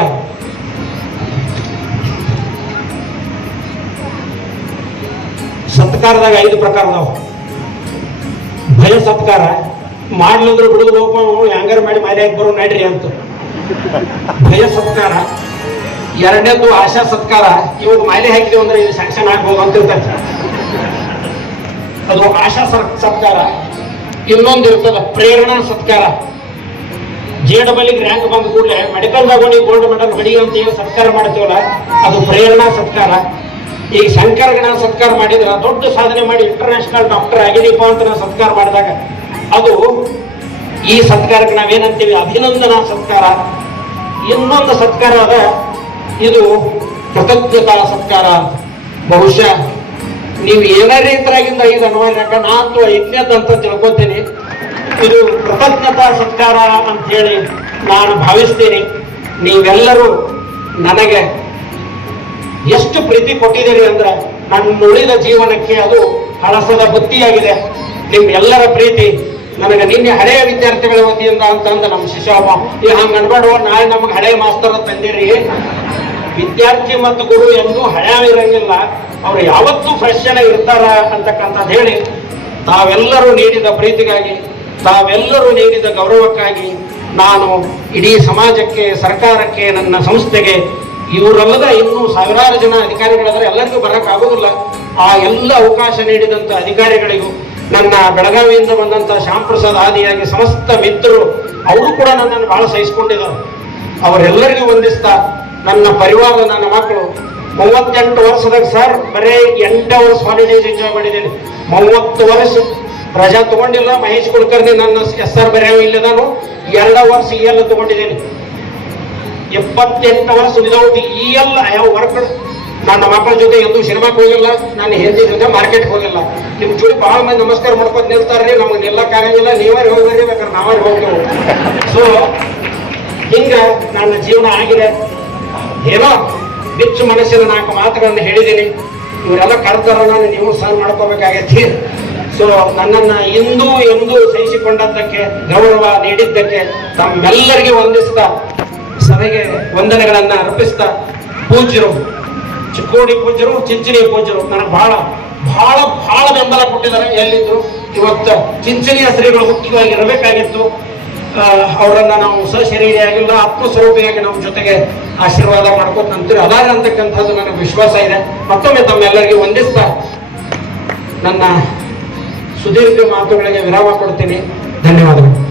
ಸತ್ಕಾರದಾಗ 5 ಪ್ರಕಾರ ಅದಾವ. ಭಯ ಸತ್ಕಾರ, ಮಾಡ್ಲಿದ್ರು ಬಿಡುದು ಲೋಪ ಹ್ಯಾಂಗರ್ ಮಾಡಿ ಮಾರಿ ಹಾಕಿ ಬರೋ ನಡ್ರಿ ಅಂತ ಭಯ ಸತ್ಕಾರ. ಎರಡನೇದು ಆಶಾ ಸತ್ಕಾರ, ಇವಾಗ ಮಾಲೆ ಹಾಕಿದೀವಿ ಅಂದ್ರೆ ಇದು ಸ್ಯಾಂಕ್ಷನ್ ಆಗ್ಬೋದು ಅಂತ ಇರ್ತದೆ, ಅದು ಆಶಾ ಸತ್ಕಾರ. ಇನ್ನೊಂದು ಇರ್ತದ ಪ್ರೇರಣಾ ಸತ್ಕಾರ. JEE ರ್ಯಾಂಕ್ ಬಂದ ಕೂಡಲೇ ಮೆಡಿಕಲ್ದಾಗ ಗೋಲ್ಡ್ ಮೆಡಲ್ ಹೊಡಿ ಅಂತ ಏನು ಸತ್ಕಾರ ಮಾಡ್ತೀವಲ್ಲ ಅದು ಪ್ರೇರಣಾ ಸತ್ಕಾರ. ಈಗ ಶಂಕರಗಣ ಸತ್ಕಾರ ಮಾಡಿದ್ರ ದೊಡ್ಡ ಸಾಧನೆ ಮಾಡಿ ಇಂಟರ್ನ್ಯಾಷನಲ್ ಡಾಕ್ಟರ್ ಆಗಿದೀಪ ಅಂತ ನಾವು ಸತ್ಕಾರ ಮಾಡಿದಾಗ ಅದು ಈ ಸತ್ಕಾರಕ್ಕೆ ನಾವೇನಂತೀವಿ ಅಭಿನಂದನಾ ಸತ್ಕಾರ. ಇನ್ನೊಂದು ಸತ್ಕಾರ ಅದ, ಇದು ಕೃತಜ್ಞತಾ ಸತ್ಕಾರ. ಬಹುಶಃ ನೀವು ಏನೇ ರೀತಿಯಾಗಿಂದ ಇದು ಅನ್ವಯ ನಾನಂತೂ 5ನೇದು ಅಂತ ತಿಳ್ಕೊತೀನಿ. ಇದು ಕೃತಜ್ಞತಾ ಸತ್ಕಾರ ಅಂತ ಹೇಳಿ ನಾನು ಭಾವಿಸ್ತೀನಿ. ನೀವೆಲ್ಲರೂ ನನಗೆ ಎಷ್ಟು ಪ್ರೀತಿ ಕೊಟ್ಟಿದ್ದೀರಿ ಅಂದ್ರೆ ನನ್ನ ಉಳಿದ ಜೀವನಕ್ಕೆ ಅದು ಹಳಸದ ಬುತ್ತಿಯಾಗಿದೆ. ನಿಮ್ಮೆಲ್ಲರ ಪ್ರೀತಿ ನನಗೆ ನಿನ್ನೆ ಹಳೆಯ ವಿದ್ಯಾರ್ಥಿಗಳ ವತಿಯಿಂದ ಅಂತಂದ ನಮ್ಮ ಶಿಷ್ಯಪ್ಪ ಈ ಹಂಗೆ ಅನ್ಬೇಡುವ ನಾಳೆ ನಮ್ಗೆ ಹಳೆಯ ಮಾಸ್ತರ್ ತಂದಿರಿ. ವಿದ್ಯಾರ್ಥಿ ಮತ್ತು ಗುರು ಎಂದೂ ಹಳೆಯ ಇರಂಗಿಲ್ಲ, ಅವ್ರು ಯಾವತ್ತೂ ಫ್ರೆಶ್ ಇರ್ತಾರ ಅಂತಕ್ಕಂಥದ್ದು ಹೇಳಿ, ತಾವೆಲ್ಲರೂ ನೀಡಿದ ಪ್ರೀತಿಗಾಗಿ, ತಾವೆಲ್ಲರೂ ನೀಡಿದ ಗೌರವಕ್ಕಾಗಿ ನಾನು ಇಡೀ ಸಮಾಜಕ್ಕೆ, ಸರ್ಕಾರಕ್ಕೆ, ನನ್ನ ಸಂಸ್ಥೆಗೆ, ಇವರಲ್ಲದ ಇನ್ನೂ ಸಾವಿರಾರು ಜನ ಅಧಿಕಾರಿಗಳಾದರೆ ಎಲ್ಲರಿಗೂ ಬರೋಕ್ಕಾಗೋದಿಲ್ಲ, ಆ ಎಲ್ಲ ಅವಕಾಶ ನೀಡಿದಂಥ ಅಧಿಕಾರಿಗಳಿಗೂ, ನನ್ನ ಬೆಳಗಾವಿಯಿಂದ ಬಂದಂಥ ಶ್ಯಾಮ್ ಪ್ರಸಾದ್ ಆದಿಯಾಗಿ ಸಮಸ್ತ ಮಿತ್ರರು ಅವರು ಕೂಡ ನನ್ನನ್ನು ಬಹಳ ಸಹಿಸಿಕೊಂಡಿದ್ದಾರೆ. ಅವರೆಲ್ಲರಿಗೂ ವಂದಿಸ್ತಾ, ನನ್ನ ಪರಿವಾರ, ನನ್ನ ಮಕ್ಕಳು 38 ವರ್ಷದಾಗ ಸರ್ ಬರೀ 8 ಅವರ್ಸ್ ಹಾಲಿಡೇಸ್ ಎಂಜಾಯ್ ಮಾಡಿದ್ದೇನೆ. 30 ವರ್ಷ ರಜಾ ತಗೊಂಡಿಲ್ಲ. ಮಹೇಶ್ ಕುಲಕರ್ಣಿ ನನ್ನ SR ಬರೆಯೋ ಇಲ್ಲದಾನು 2 ವರ್ಷ EL ತಗೊಂಡಿದ್ದೇನೆ. 78 ವರ್ಷ ವಿದೌಟ್ EL ಯಾವ ವರ್ಕ್. ನನ್ನ ಮಕ್ಕಳ ಜೊತೆ ಎಂದೂ ಸಿನಿಮಾಕ್ಕೆ ಹೋಗಿಲ್ಲ, ನಾನು ಹೆಂಡತಿ ಜೊತೆ ಮಾರ್ಕೆಟ್ಗೆ ಹೋಗಿಲ್ಲ. ನಿಮ್ಮ ಜೋಡಿ ಬಹಳ ಮಂದಿ ನಮಸ್ಕಾರ ಮಾಡ್ಕೊಂಡು ನಿಲ್ತಾರ್ರಿ, ನಮಗೆ ನಿಲ್ಲಕ್ಕಾಗಂಗಿಲ್ಲ, ನೀವೇ ಹೋಗ್ಬೇಡಿ, ಬೇಕಾದ್ರೆ ನಾವೇ ಹೋಗ್ತೇವೆ. ಸೊ ಹಿಂಗ ನನ್ನ ಜೀವನ ಆಗಿದೆ. ಏನೋ ಬಿಚ್ಚು ಮನಸ್ಸಿನ 4 ಮಾತುಗಳನ್ನು ಹೇಳಿದ್ದೀನಿ. ಇವರೆಲ್ಲ ಕರೆದರನ್ನ ನೀವು ಸಹ ಮಾಡ್ಕೋಬೇಕಾಗೈತಿ. ಸೊ ನನ್ನನ್ನು ಎಂದೂ ಸಹಿಸಿಕೊಂಡದ್ದಕ್ಕೆ, ಗೌರವ ನೀಡಿದ್ದಕ್ಕೆ ತಮ್ಮೆಲ್ಲರಿಗೆ ವಂದಿಸ್ತಾ, ಸಭೆಗೆ ವಂದನೆಗಳನ್ನು ಅರ್ಪಿಸ್ತಾ, ಪೂಜ್ಯರು, ಚಿಕ್ಕೋಡಿ ಪೂಜ್ಯರು, ಚಿಂಚಣಿ ಪೂಜ್ಯರು ನನಗೆ ಬಹಳ ಬಹಳ ಬಹಳ ಬೆಂಬಲ ಕೊಟ್ಟಿದ್ದಾರೆ. ಎಲ್ಲಿದ್ರು ಇವತ್ತು ಚಿಂಚಣಿಯ ಶ್ರೀಗಳು ಮುಖ್ಯವಾಗಿ ಇರಬೇಕಾಗಿತ್ತು. ಅವರನ್ನ ನಾವು ಸಶರೀರಿಯಾಗಿಲ್ಲ, ಆತ್ಮಸ್ವರೂಪಿಯಾಗಿ ನಮ್ಮ ಜೊತೆಗೆ ಆಶೀರ್ವಾದ ಮಾಡ್ಕೊತ ಅಂತೀರಿ ಅದಾರ ಅಂತಕ್ಕಂಥದ್ದು ನನಗೆ ವಿಶ್ವಾಸ ಇದೆ. ಮತ್ತೊಮ್ಮೆ ತಮ್ಮೆಲ್ಲರಿಗೂ ವಂದಿಸ್ತಾ ನನ್ನ ಸುದೀರ್ಘ ಮಾತುಗಳಿಗೆ ವಿರಾಮ ಕೊಡ್ತೀನಿ. ಧನ್ಯವಾದಗಳು.